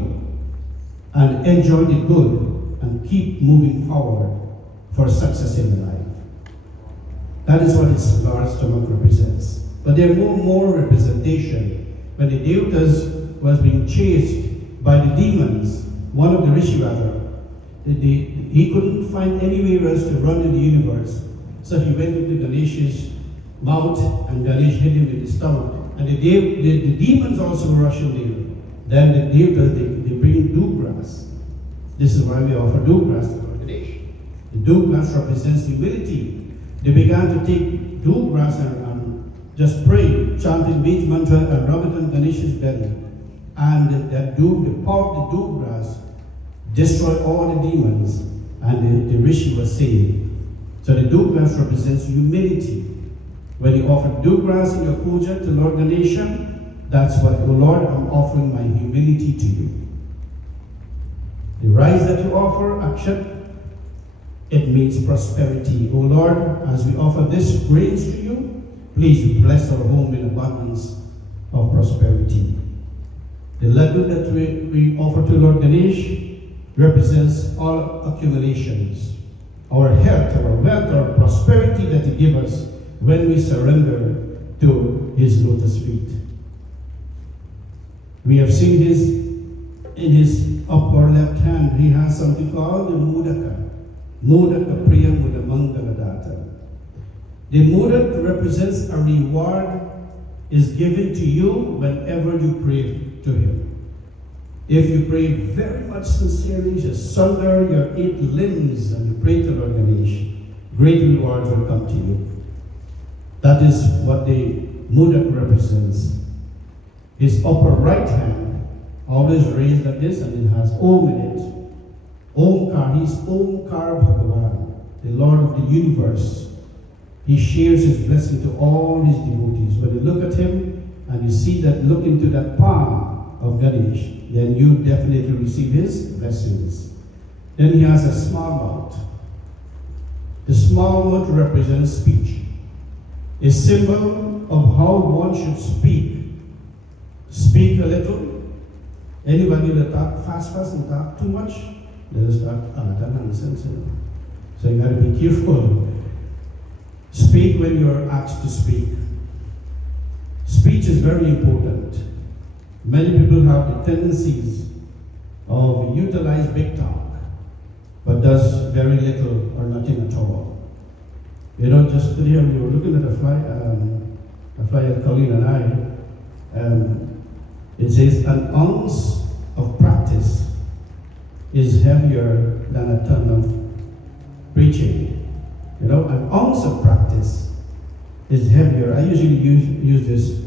and enjoy the good, and keep moving forward for success in life. That is what his large stomach represents. But there are more representation. When the Devatas was being chased by the demons, one of the Rishi rather, he couldn't find anywhere else to run in the universe. So he went into Ganesh's mouth, and Ganesh hit him in the stomach. And the demons also rush in there. Then the Devatas, they bring dugras. This is why we offer dugras to Lord Ganesh. The dugras represents humility. They began to take dugras and just pray, chanting Beej mantra and rub it on Ganesh's belly. And the power of the dugras destroy all the demons, and the Rishi was saved. So the dugras represents humility. When you offer dugras in your puja to Lord Ganesha, that's what, oh Lord, I'm offering my humility to you. The rice that you offer, akshat, it means prosperity. Oh Lord, as we offer this grains to you, please bless our home in abundance of prosperity. The laddu that we offer to Lord Ganesh represents all accumulations, our health, our wealth, our prosperity that He gives us when we surrender to His lotus feet. We have seen in his upper left hand, he has something called the mudaka. Mudaka priya mudamangaladata. The mudak represents a reward is given to you whenever you pray to Him. If you pray very much sincerely, just sunder your 8 limbs and you pray to Lord Ganesh, great rewards will come to you. That is what the mudak represents. His upper right hand, always raised like this, and it has Om in it. Omkar, he's Omkar Bhagavan, the Lord of the universe. He shares his blessing to all his devotees. When you look at him and you see that, look into that palm of Ganesh, then you definitely receive his blessings. Then he has a small mouth. The small note represents speech, a symbol of how one should speak. Speak a little. Anybody that talk fast and talk too much, they'll start a lot of nonsense. So you gotta be careful. Speak when you're asked to speak. Speech is very important. Many people have the tendencies of utilize big talk, but does very little or nothing at all. You know, just today we were looking at a fly at Colleen and I. It says an ounce of practice is heavier than a ton of preaching. You know, an ounce of practice is heavier. I usually use this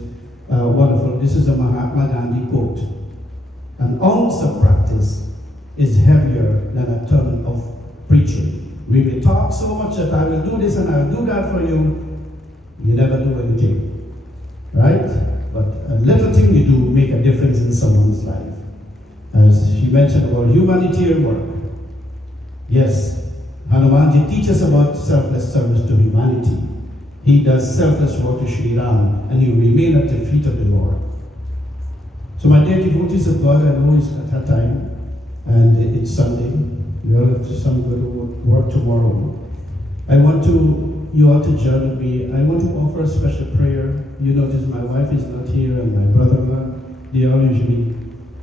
wonderful, this is a Mahatma Gandhi quote. An ounce of practice is heavier than a ton of preaching. We will talk so much that I will do this and I will do that for you. You never do anything, right? But a little thing you do make a difference in someone's life. As she mentioned about humanitarian work. Yes, Hanumanji teaches about selfless service to humanity. He does selfless work to Sri Ram, and he will remain at the feet of the Lord. So my dear devotees of God, I know it's at that time, and it's Sunday. We all have some good work tomorrow. I want you all to join me. I want to offer a special prayer. You notice my wife is not here, and my brother-in-law, they all usually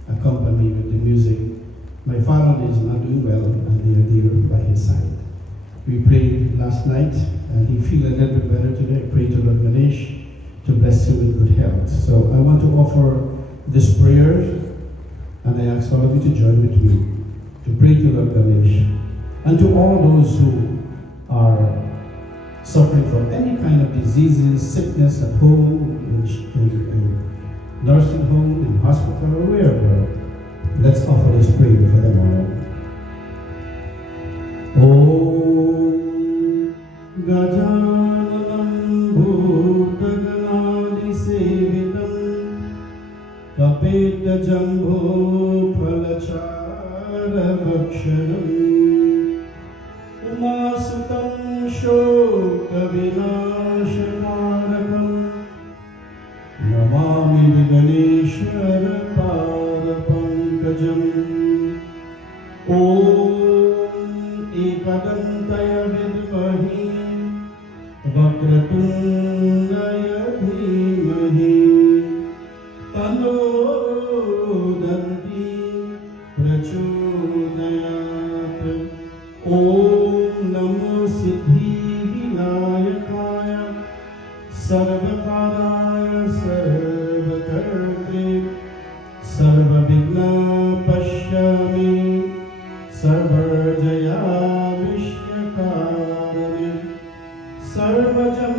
accompany me with the music. My father is not doing well, and they are there by his side. We prayed last night, and he feels a little bit better today. I pray to Lord Ganesh to bless him with good health. So I want to offer this prayer, and I ask all of you to join with me to pray to Lord Ganesh, and to all those who are suffering from any kind of diseases, sickness at home, in nursing home, in hospital, or wherever. Let's offer this prayer for them all. Om Gajananam Bhutaganaadi Sevitam Kapeta Jambho Phalachara Vakshanam Umasutam Shoka Vinashakarakam Namami Ganeshwara Parapankajam Om Ekadantaya Vidmahi Vakratundaya Dhimahi Tano Danti Prachodayat Om Namo Siddhi Vinayakaya Sarvakaraya Sarvakartre Sarvavigna Pashyami Sarvarjaya Vishyakarane Sarvajam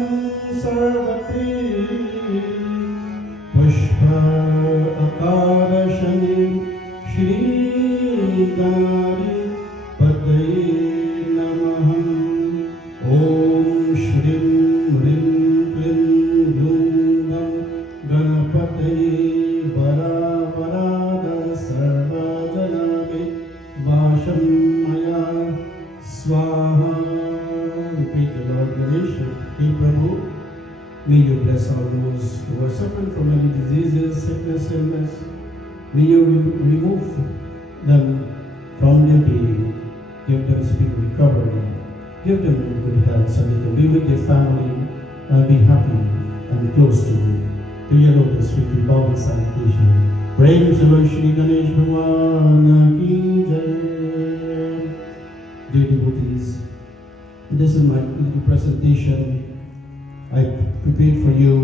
Sarvati Pushpa Akarashani Shri Ganari Padai Namaham Om Shrim Rim Klim Dungam Ganapati Vara Varada Sarva Janame Vasham Maya Swaha. Repeat the Lord Ganesh. Hey Prabhu, may you bless all those who are suffering from any diseases, sickness, illness. May you remove them from their being. Give them speedy recovery. Give them good health so they can be with their family and be happy and close to you. To your lotus feet we bow in salutation. Prem Shri Shri Ganesh Bhagwan Ki Jai. Dear devotees, this is my little presentation I prepared for you,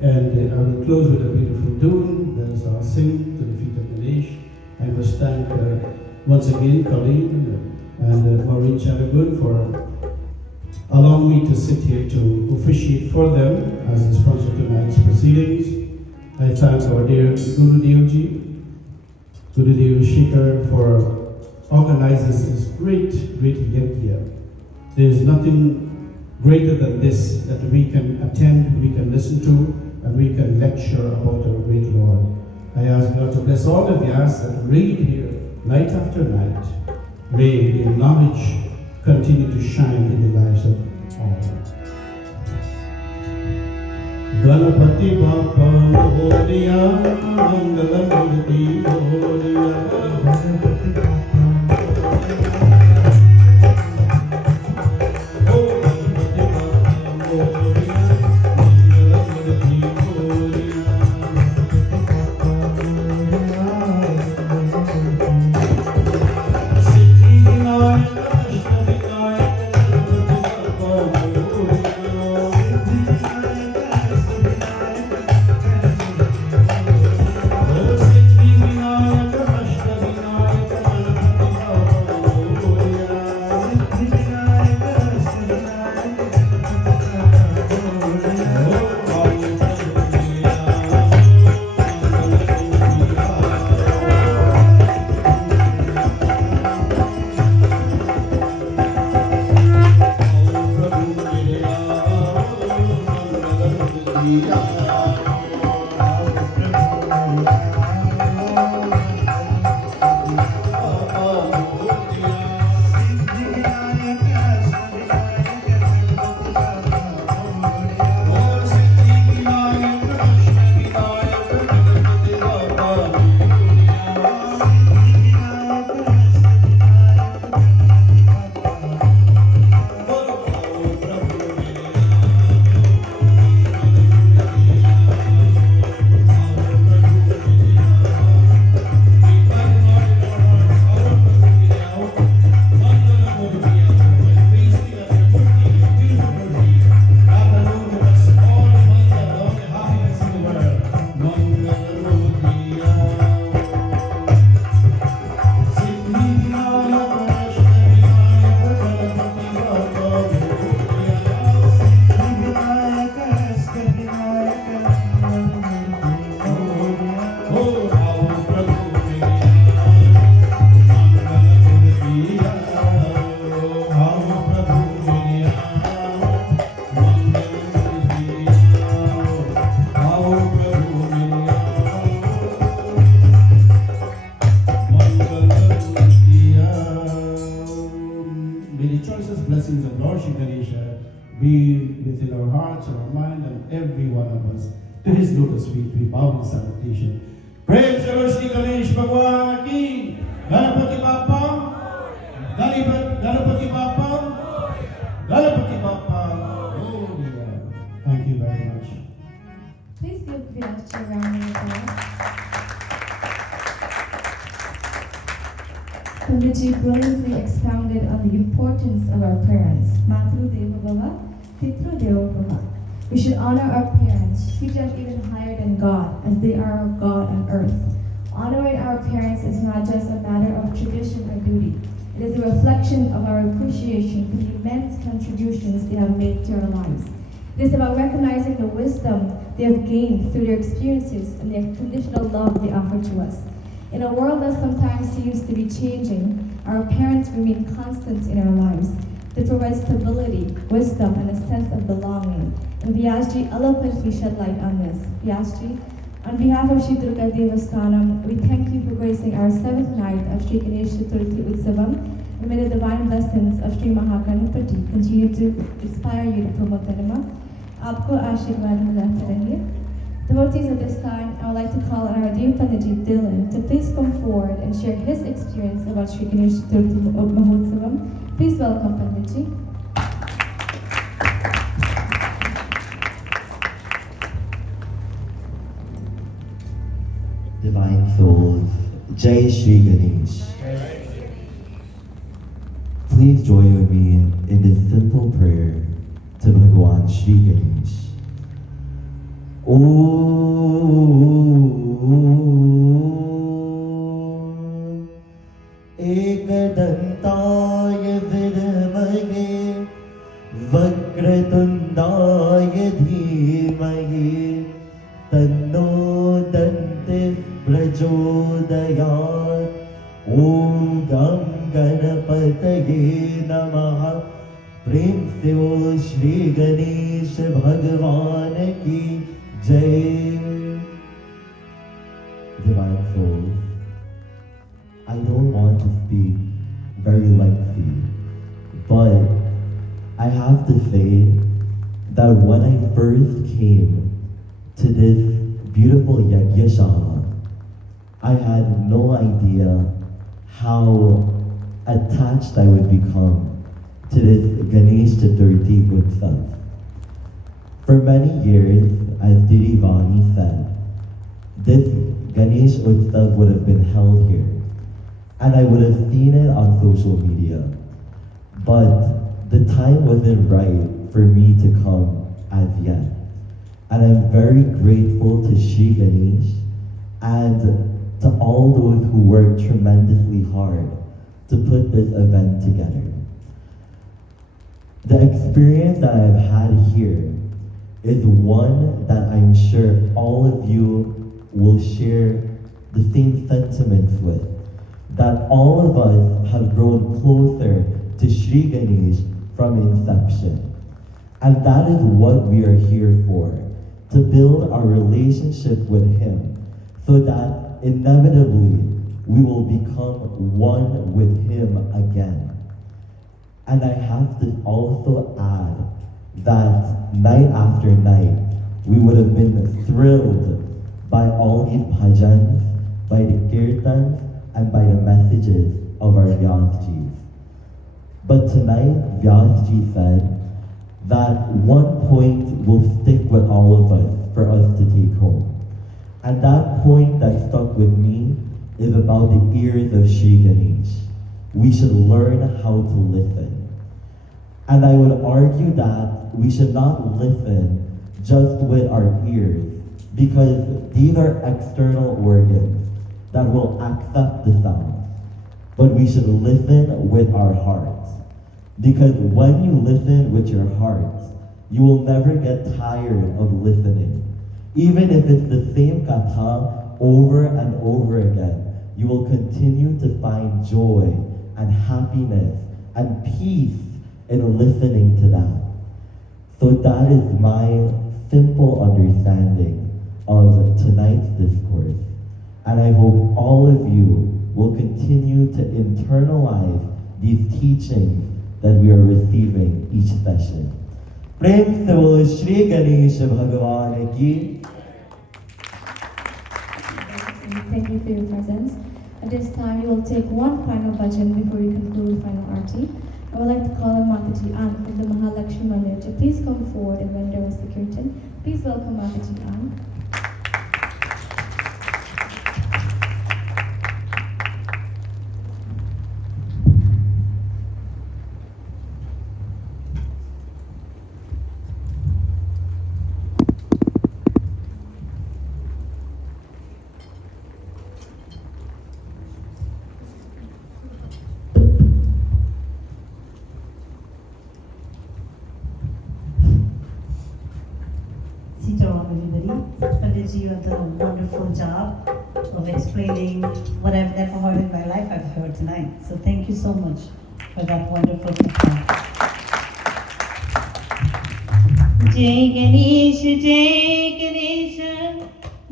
and I will close with a beautiful tune. Let us all sing to the feet of Ganesh. I must thank once again Colleen and Maureen Chalagood for allowing me to sit here to officiate for them as the sponsor of tonight's proceedings. I thank our dear Gurudevji, Gurudev Shekhar, for organizing this great yajna. There is nothing greater than this that we can attend, we can listen to, and we can lecture about our great Lord. I ask God to bless all of you that read here night after night. May their knowledge continue to shine in the lives of all. Ganapati Bappa Moria, Mangala Murti Moria. Ganapati Bappa Moria, oh Ganapati Bappa Moria, Mangala Murti Moria. Siddhi Vinayaka, Ashta Vinayaka, Ganapati Bappa May the choicest blessings of Lord Shri Ganesha be within our hearts, our mind, and every one of us. To his lotus feet we bow in salutation. Praise the Lord Shri Ganesh Bhagwan ki Ganapati Bappa, Ganapati Bappa, Ganapati Bappa. Oh, yeah. Thank you very much. Please give Ganesh a round of applause. Panditji brilliantly expounded on the importance of our parents. Matru Deva Bhava, Pitru Deva Bhava. We should honor our parents, treat them even higher than God, as they are our God on earth. Honoring our parents is not just a matter of tradition or duty. It is a reflection of our appreciation for the immense contributions they have made to our lives. It is about recognizing the wisdom they have gained through their experiences and the unconditional love they offer to us. In a world that sometimes seems to be changing, our parents remain constants in our lives. They provide stability, wisdom, and a sense of belonging. And Vyasji eloquently shed light on this. Vyasji, on behalf of Shri Durga Devasthanam, we thank you for gracing our 7th night of Shri Ganesh Chaturthi Utsavam, and may the divine blessings of Shri Mahaganapati continue to inspire you to promote Dharma. Aapko Ashirwad milate rahiye. Devotees at this time, I would like to call on our dear Panditji Dylan to please come forward and share his experience about Shri Ganesh Chaturthi Mahotsavam. Please welcome Panditji. Divine souls, Jai Shri Ganesh. Please join with me in this simple prayer to Bhagwan Shri Ganesh. Om Ekadantaya Vidmahe Vakratundaya Dhimahi Tanno Dante Prajodayat Om Gam Ganapataye Namaha Prem se bol Shri Ganesh Bhagwan ki Jai. Divine souls, I don't want to speak very lengthy, but have to say that when I first came to this beautiful Yagyashala, I had no idea how attached I would become to this Ganesh Chaturthi Utsav. For many years, as Didi Vani said, this Ganesh Utsav would have been held here, and I would have seen it on social media. But the time wasn't right for me to come as yet. And I'm very grateful to Shri Ganesh and to all those who worked tremendously hard to put this event together. The experience that I've had here is one that I'm sure all of you will share the same sentiments with, that all of us have grown closer to Shri Ganesh from inception. And that is what we are here for, to build our relationship with him so that inevitably we will become one with him again. And I have to also add that night after night, we would have been thrilled by all these bhajans, by the kirtans, and by the messages of our Vyasjis. But tonight, Vyasji said that one point will stick with all of us for us to take home. And that point that stuck with me is about the ears of Shri Ganesh. We should learn how to listen. And I would argue that we should not listen just with our ears, because these are external organs that will accept the sound. But we should listen with our hearts. Because when you listen with your heart, you will never get tired of listening. Even if it's the same katha over and over again, you will continue to find joy and happiness and peace in listening to that. So that is my simple understanding of tonight's discourse. And I hope all of you will continue to internalize these teachings that we are receiving each session. Prem se bolo Shri Ganesh Bhagavan ki. Thank you for your presence. At this time, we will take one final bhajan before we conclude final arti. I would like to call on Mataji Ann from the Mahalakshmi Mandir to please come forward and render us the kirtan. Please welcome Mataji Ann. Sit around, everybody. Panditji, you have done a wonderful job of explaining what I've never heard in my life, I've heard tonight. So thank you so much for that wonderful performance. Jai Ganesh, Jai Ganesh,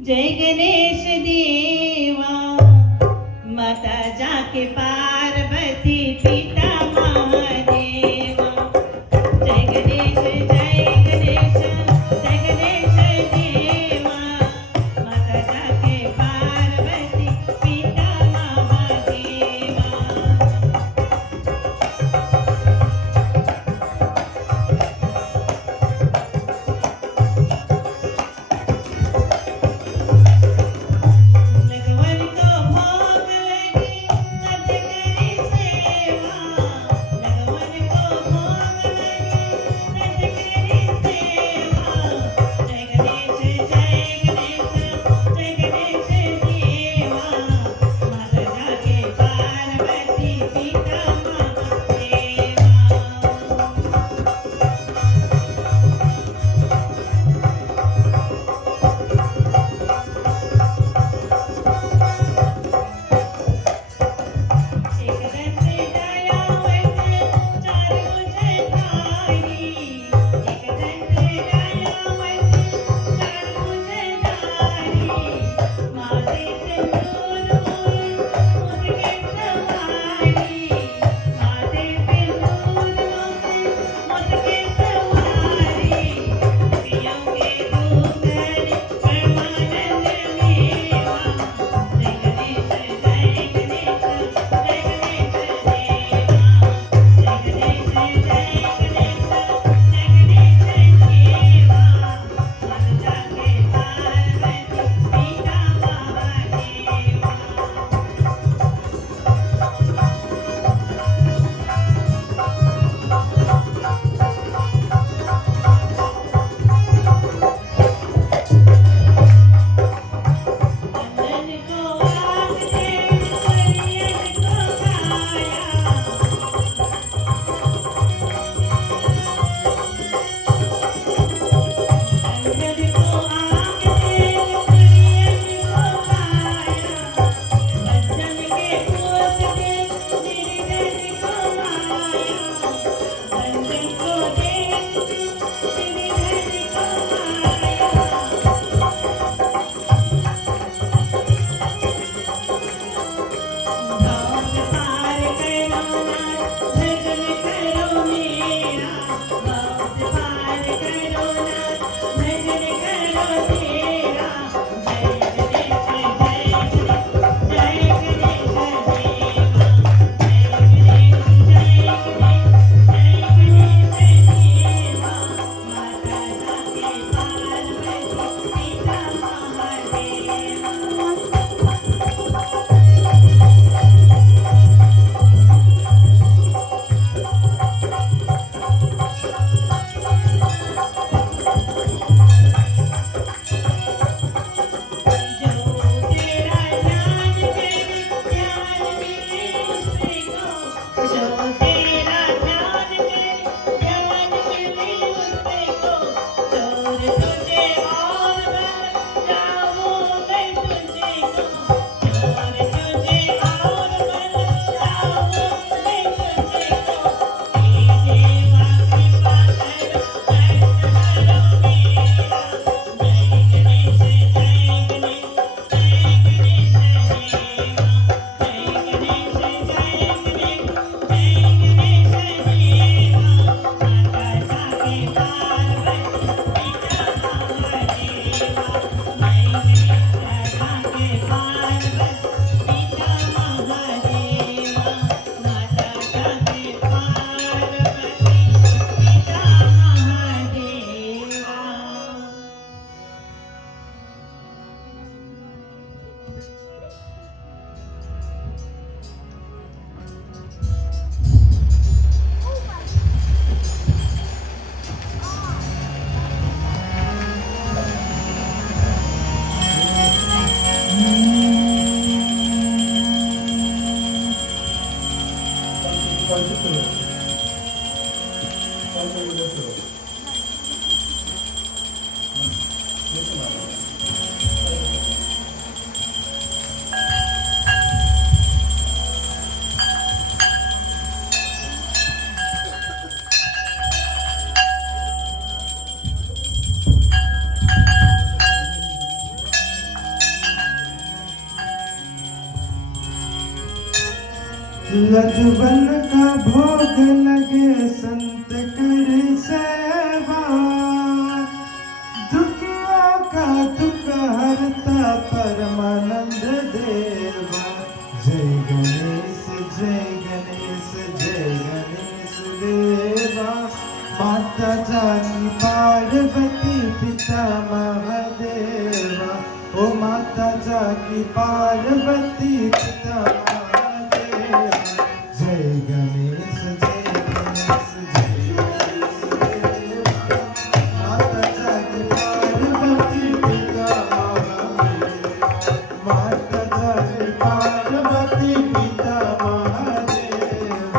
Jai Ganesh Deva, Mata Jaake Parvati Pita Mahadeva. Jai Ganesh, Jai Ganesh, Jai Ganesh Deva, Mata Jaake Parvati Pita Mahadeva. लगवन को भोग लगे, सत लधुवन का भोग लगे संत कर सेवा, दुखियों का दुख हरता परमानंद देवा। जय गणेश जय गणेश जय गणेश देवा। माता जानी पार्वती पिता महादेवा, ओ माता जानी पार्वती पिता महादेवा। जय गणेश जय गणेश जय गणेश देवा। माता जानी पार्वती पिता महादेवा, माता जानी पार्वती पिता महादेवा।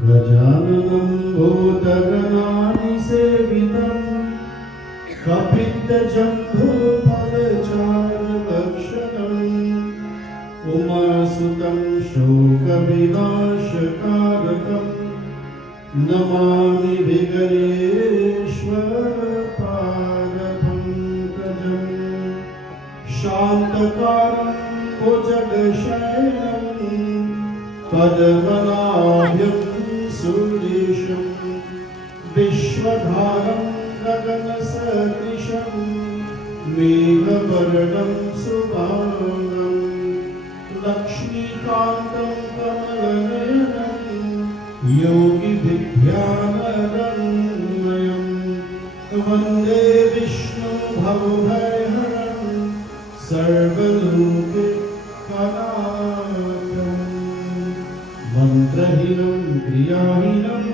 गजाननं भूतगणादिसेवितं कपित्तजम्बूफलचारुभक्षणम् उमासुतं शोकविनाशकारकं नमामि विघ्नेश्वरपादपङ्कजम् शान्तकारं भुजगशयनं पद्मनाभं सुरेशं विश्वधारं गगनसदृशं मेघवर्णं शुभांगं लक्ष्मीकान्तं कमलनयनं योगिभिर्ध्यानगम्यं वन्दे विष्णु भवभयहरं सर्वलोकैकनाथं मन्त्रहीनं क्रियाहीनं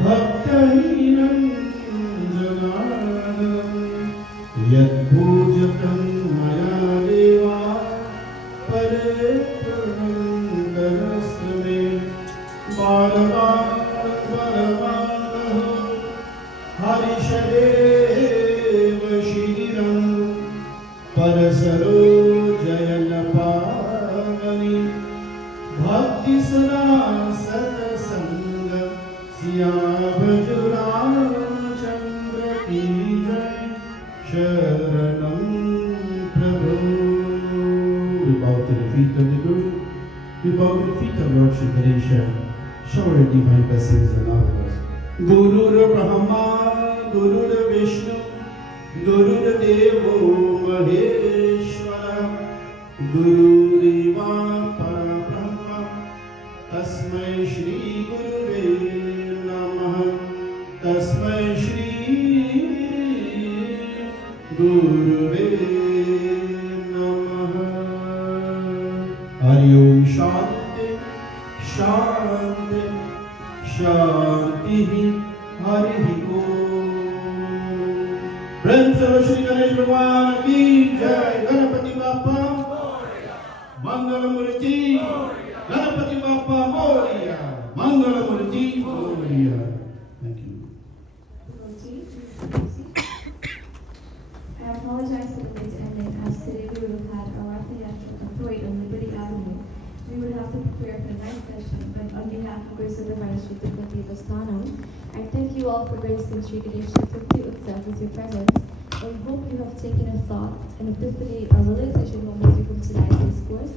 भक्तहीनं जनार्दनं यत्पूजतं मया देवा परिपूर्णं मे बालवानवरवानः हरिषदेव शिरं परसरोजयनपावनि भक्तिसदा सतसंग सियाभज रामचंद्र की जय शरणं we bow to the feet of the Guru. We bow to the feet of Lord Shri Ganesha. Shower your divine blessings on all of us. Guru Brahma, Guru Vishnu, Guru Devo Maheshwara, Guru Deva Parabrahma, Tasmai Shri Guruve Namaha, Tasmai Shri Guruve Namaha. Hari Om Shanti, Shanti, Shanti, Hari Om. Friends of Shri Ganesh Bhagwan ki Jai. Ganapati Bappa Mangala Murti. Ganapati Bappa Moria. Mangala Murti Moria. Thank you. I apologize for the late ending, as today we would have had our Rath Yatra parade on Liberty Avenue. We would have to prepare for the night session, but on behalf of Grace of the Divine Shri Chaturthi Vasthanam, I thank you all for gracing Shri Ganesh Chaturthi Utsav with your presence. And we hope you have taken a thought, an epiphany, or realization moment from tonight's discourse.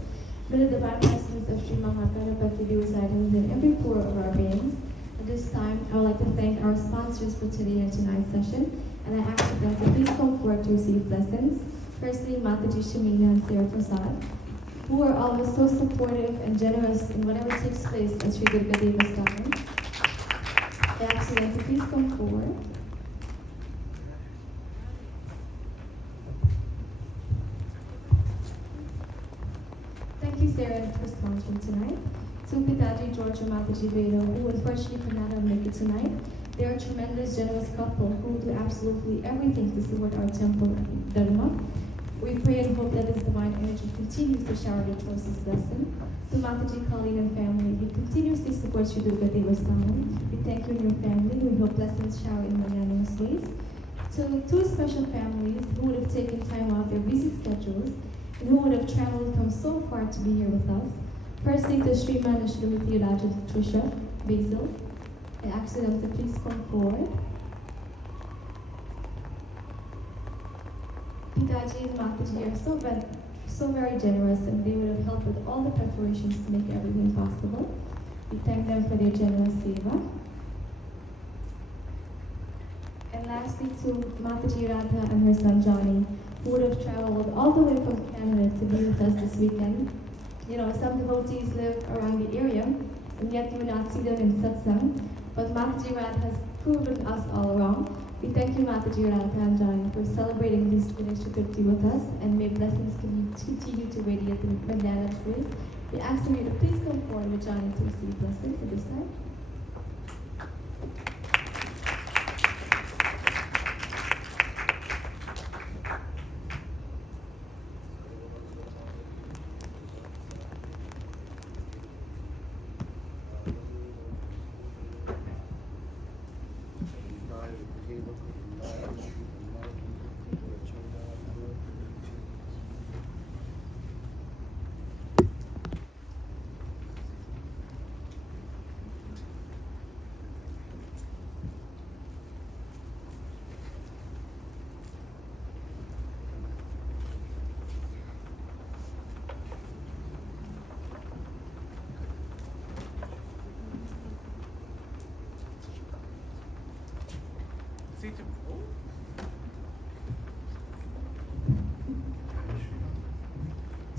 May the divine blessings of Sri Mahaganapati be residing within every pore of our beings. At this time, I would like to thank our sponsors for today and tonight's session, and I ask them to please come forward to receive blessings. Firstly, Mataji Shamina and Sarah Prasad, who are always so supportive and generous in whatever takes place at Sri Durga Devasthanam. I ask them to please come forward. Thank you, Sarah, for sponsoring tonight. To Pitaji, George, and Mataji Veda, who unfortunately could not make it tonight. They are a tremendous, generous couple who do absolutely everything to support our temple dharma. We pray and hope that this divine energy continues to shower your choices blessing. To Mataji, Colleen, and family, we continuously support Sri Durga Devasthanam. We thank you and your family. We hope blessings shower in magnanimous ways. To two special families who would have taken time off their busy schedules and who would have traveled from so far to be here with us. Firstly, to Sriman and Srimati Raja Trisha Basil. I ask them to please come forward. Pitaji and Mataji are so very generous, and they would have helped with all the preparations to make everything possible. We thank them for their generous seva. And lastly, to Mataji Radha and her son Johnny, who would have traveled all the way from Canada to be with us this weekend. You know, some devotees live around the area, and yet you will not see them in satsang. But Mataji Radha has proven us all wrong. We thank you, Mataji Radha and Johnny, for celebrating this Ganesh Chaturthi with us, and may blessings continue to radiate in magnanimous ways. We ask you to please come forward with Johnny to receive blessings at this time.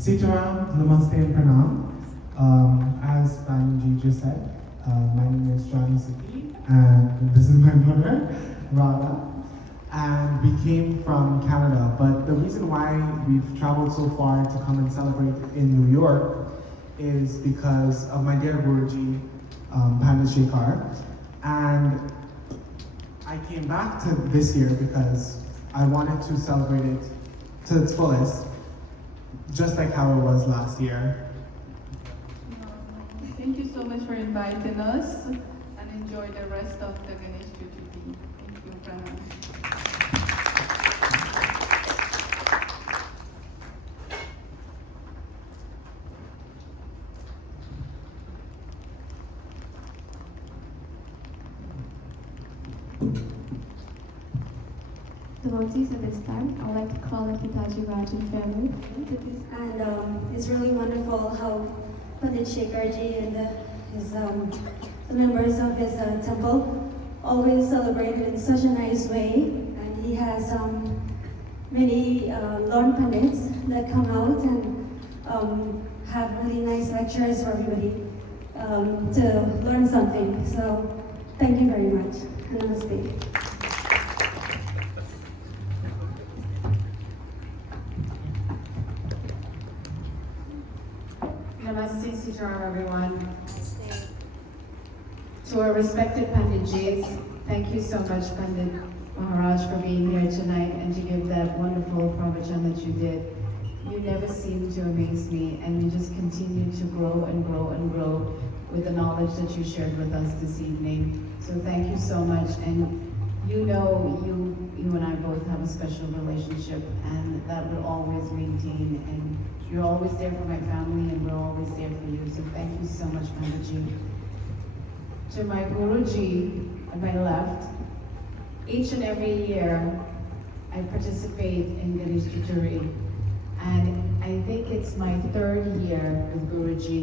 Sitaram, Namaste and Pranam. As Banji just said, my name is Johnny Siti, and this is my mother, Radha. And we came from Canada, but the reason why we've traveled so far to come and celebrate in New York is because of my dear Guruji, Pandit Shekhar. And I came back to this year because I wanted to celebrate it to its fullest, just like how it was last year. Thank you so much for inviting us, and enjoy the rest of the Ganesh Chaturthi. Thank you, Pranam. The devotees at this time. I would like to call on Pitaji Raj and family to please. And it's really wonderful how Pandit Shekharji and the members of his temple always celebrate in such a nice way. And he has many Lord Pandits that come out and have really nice lectures for everybody to learn something. So thank you very much. Namaste. Namaste, Sitaram, everyone. To our respected Panditjis, thank you so much, Pandit Maharaj, for being here tonight and to give that wonderful pravachan that you did. You never seem to amaze me, and you just continue to grow and grow and grow with the knowledge that you shared with us this evening. So thank you so much, and you know you and I both have a special relationship, and that will always maintain, and you're always there for my family, and we're always there for you. So thank you so much, Panditji. To my Guruji on my left, each and every year I participate in Ganesh Chaturthi, and I think it's my third year with Guruji.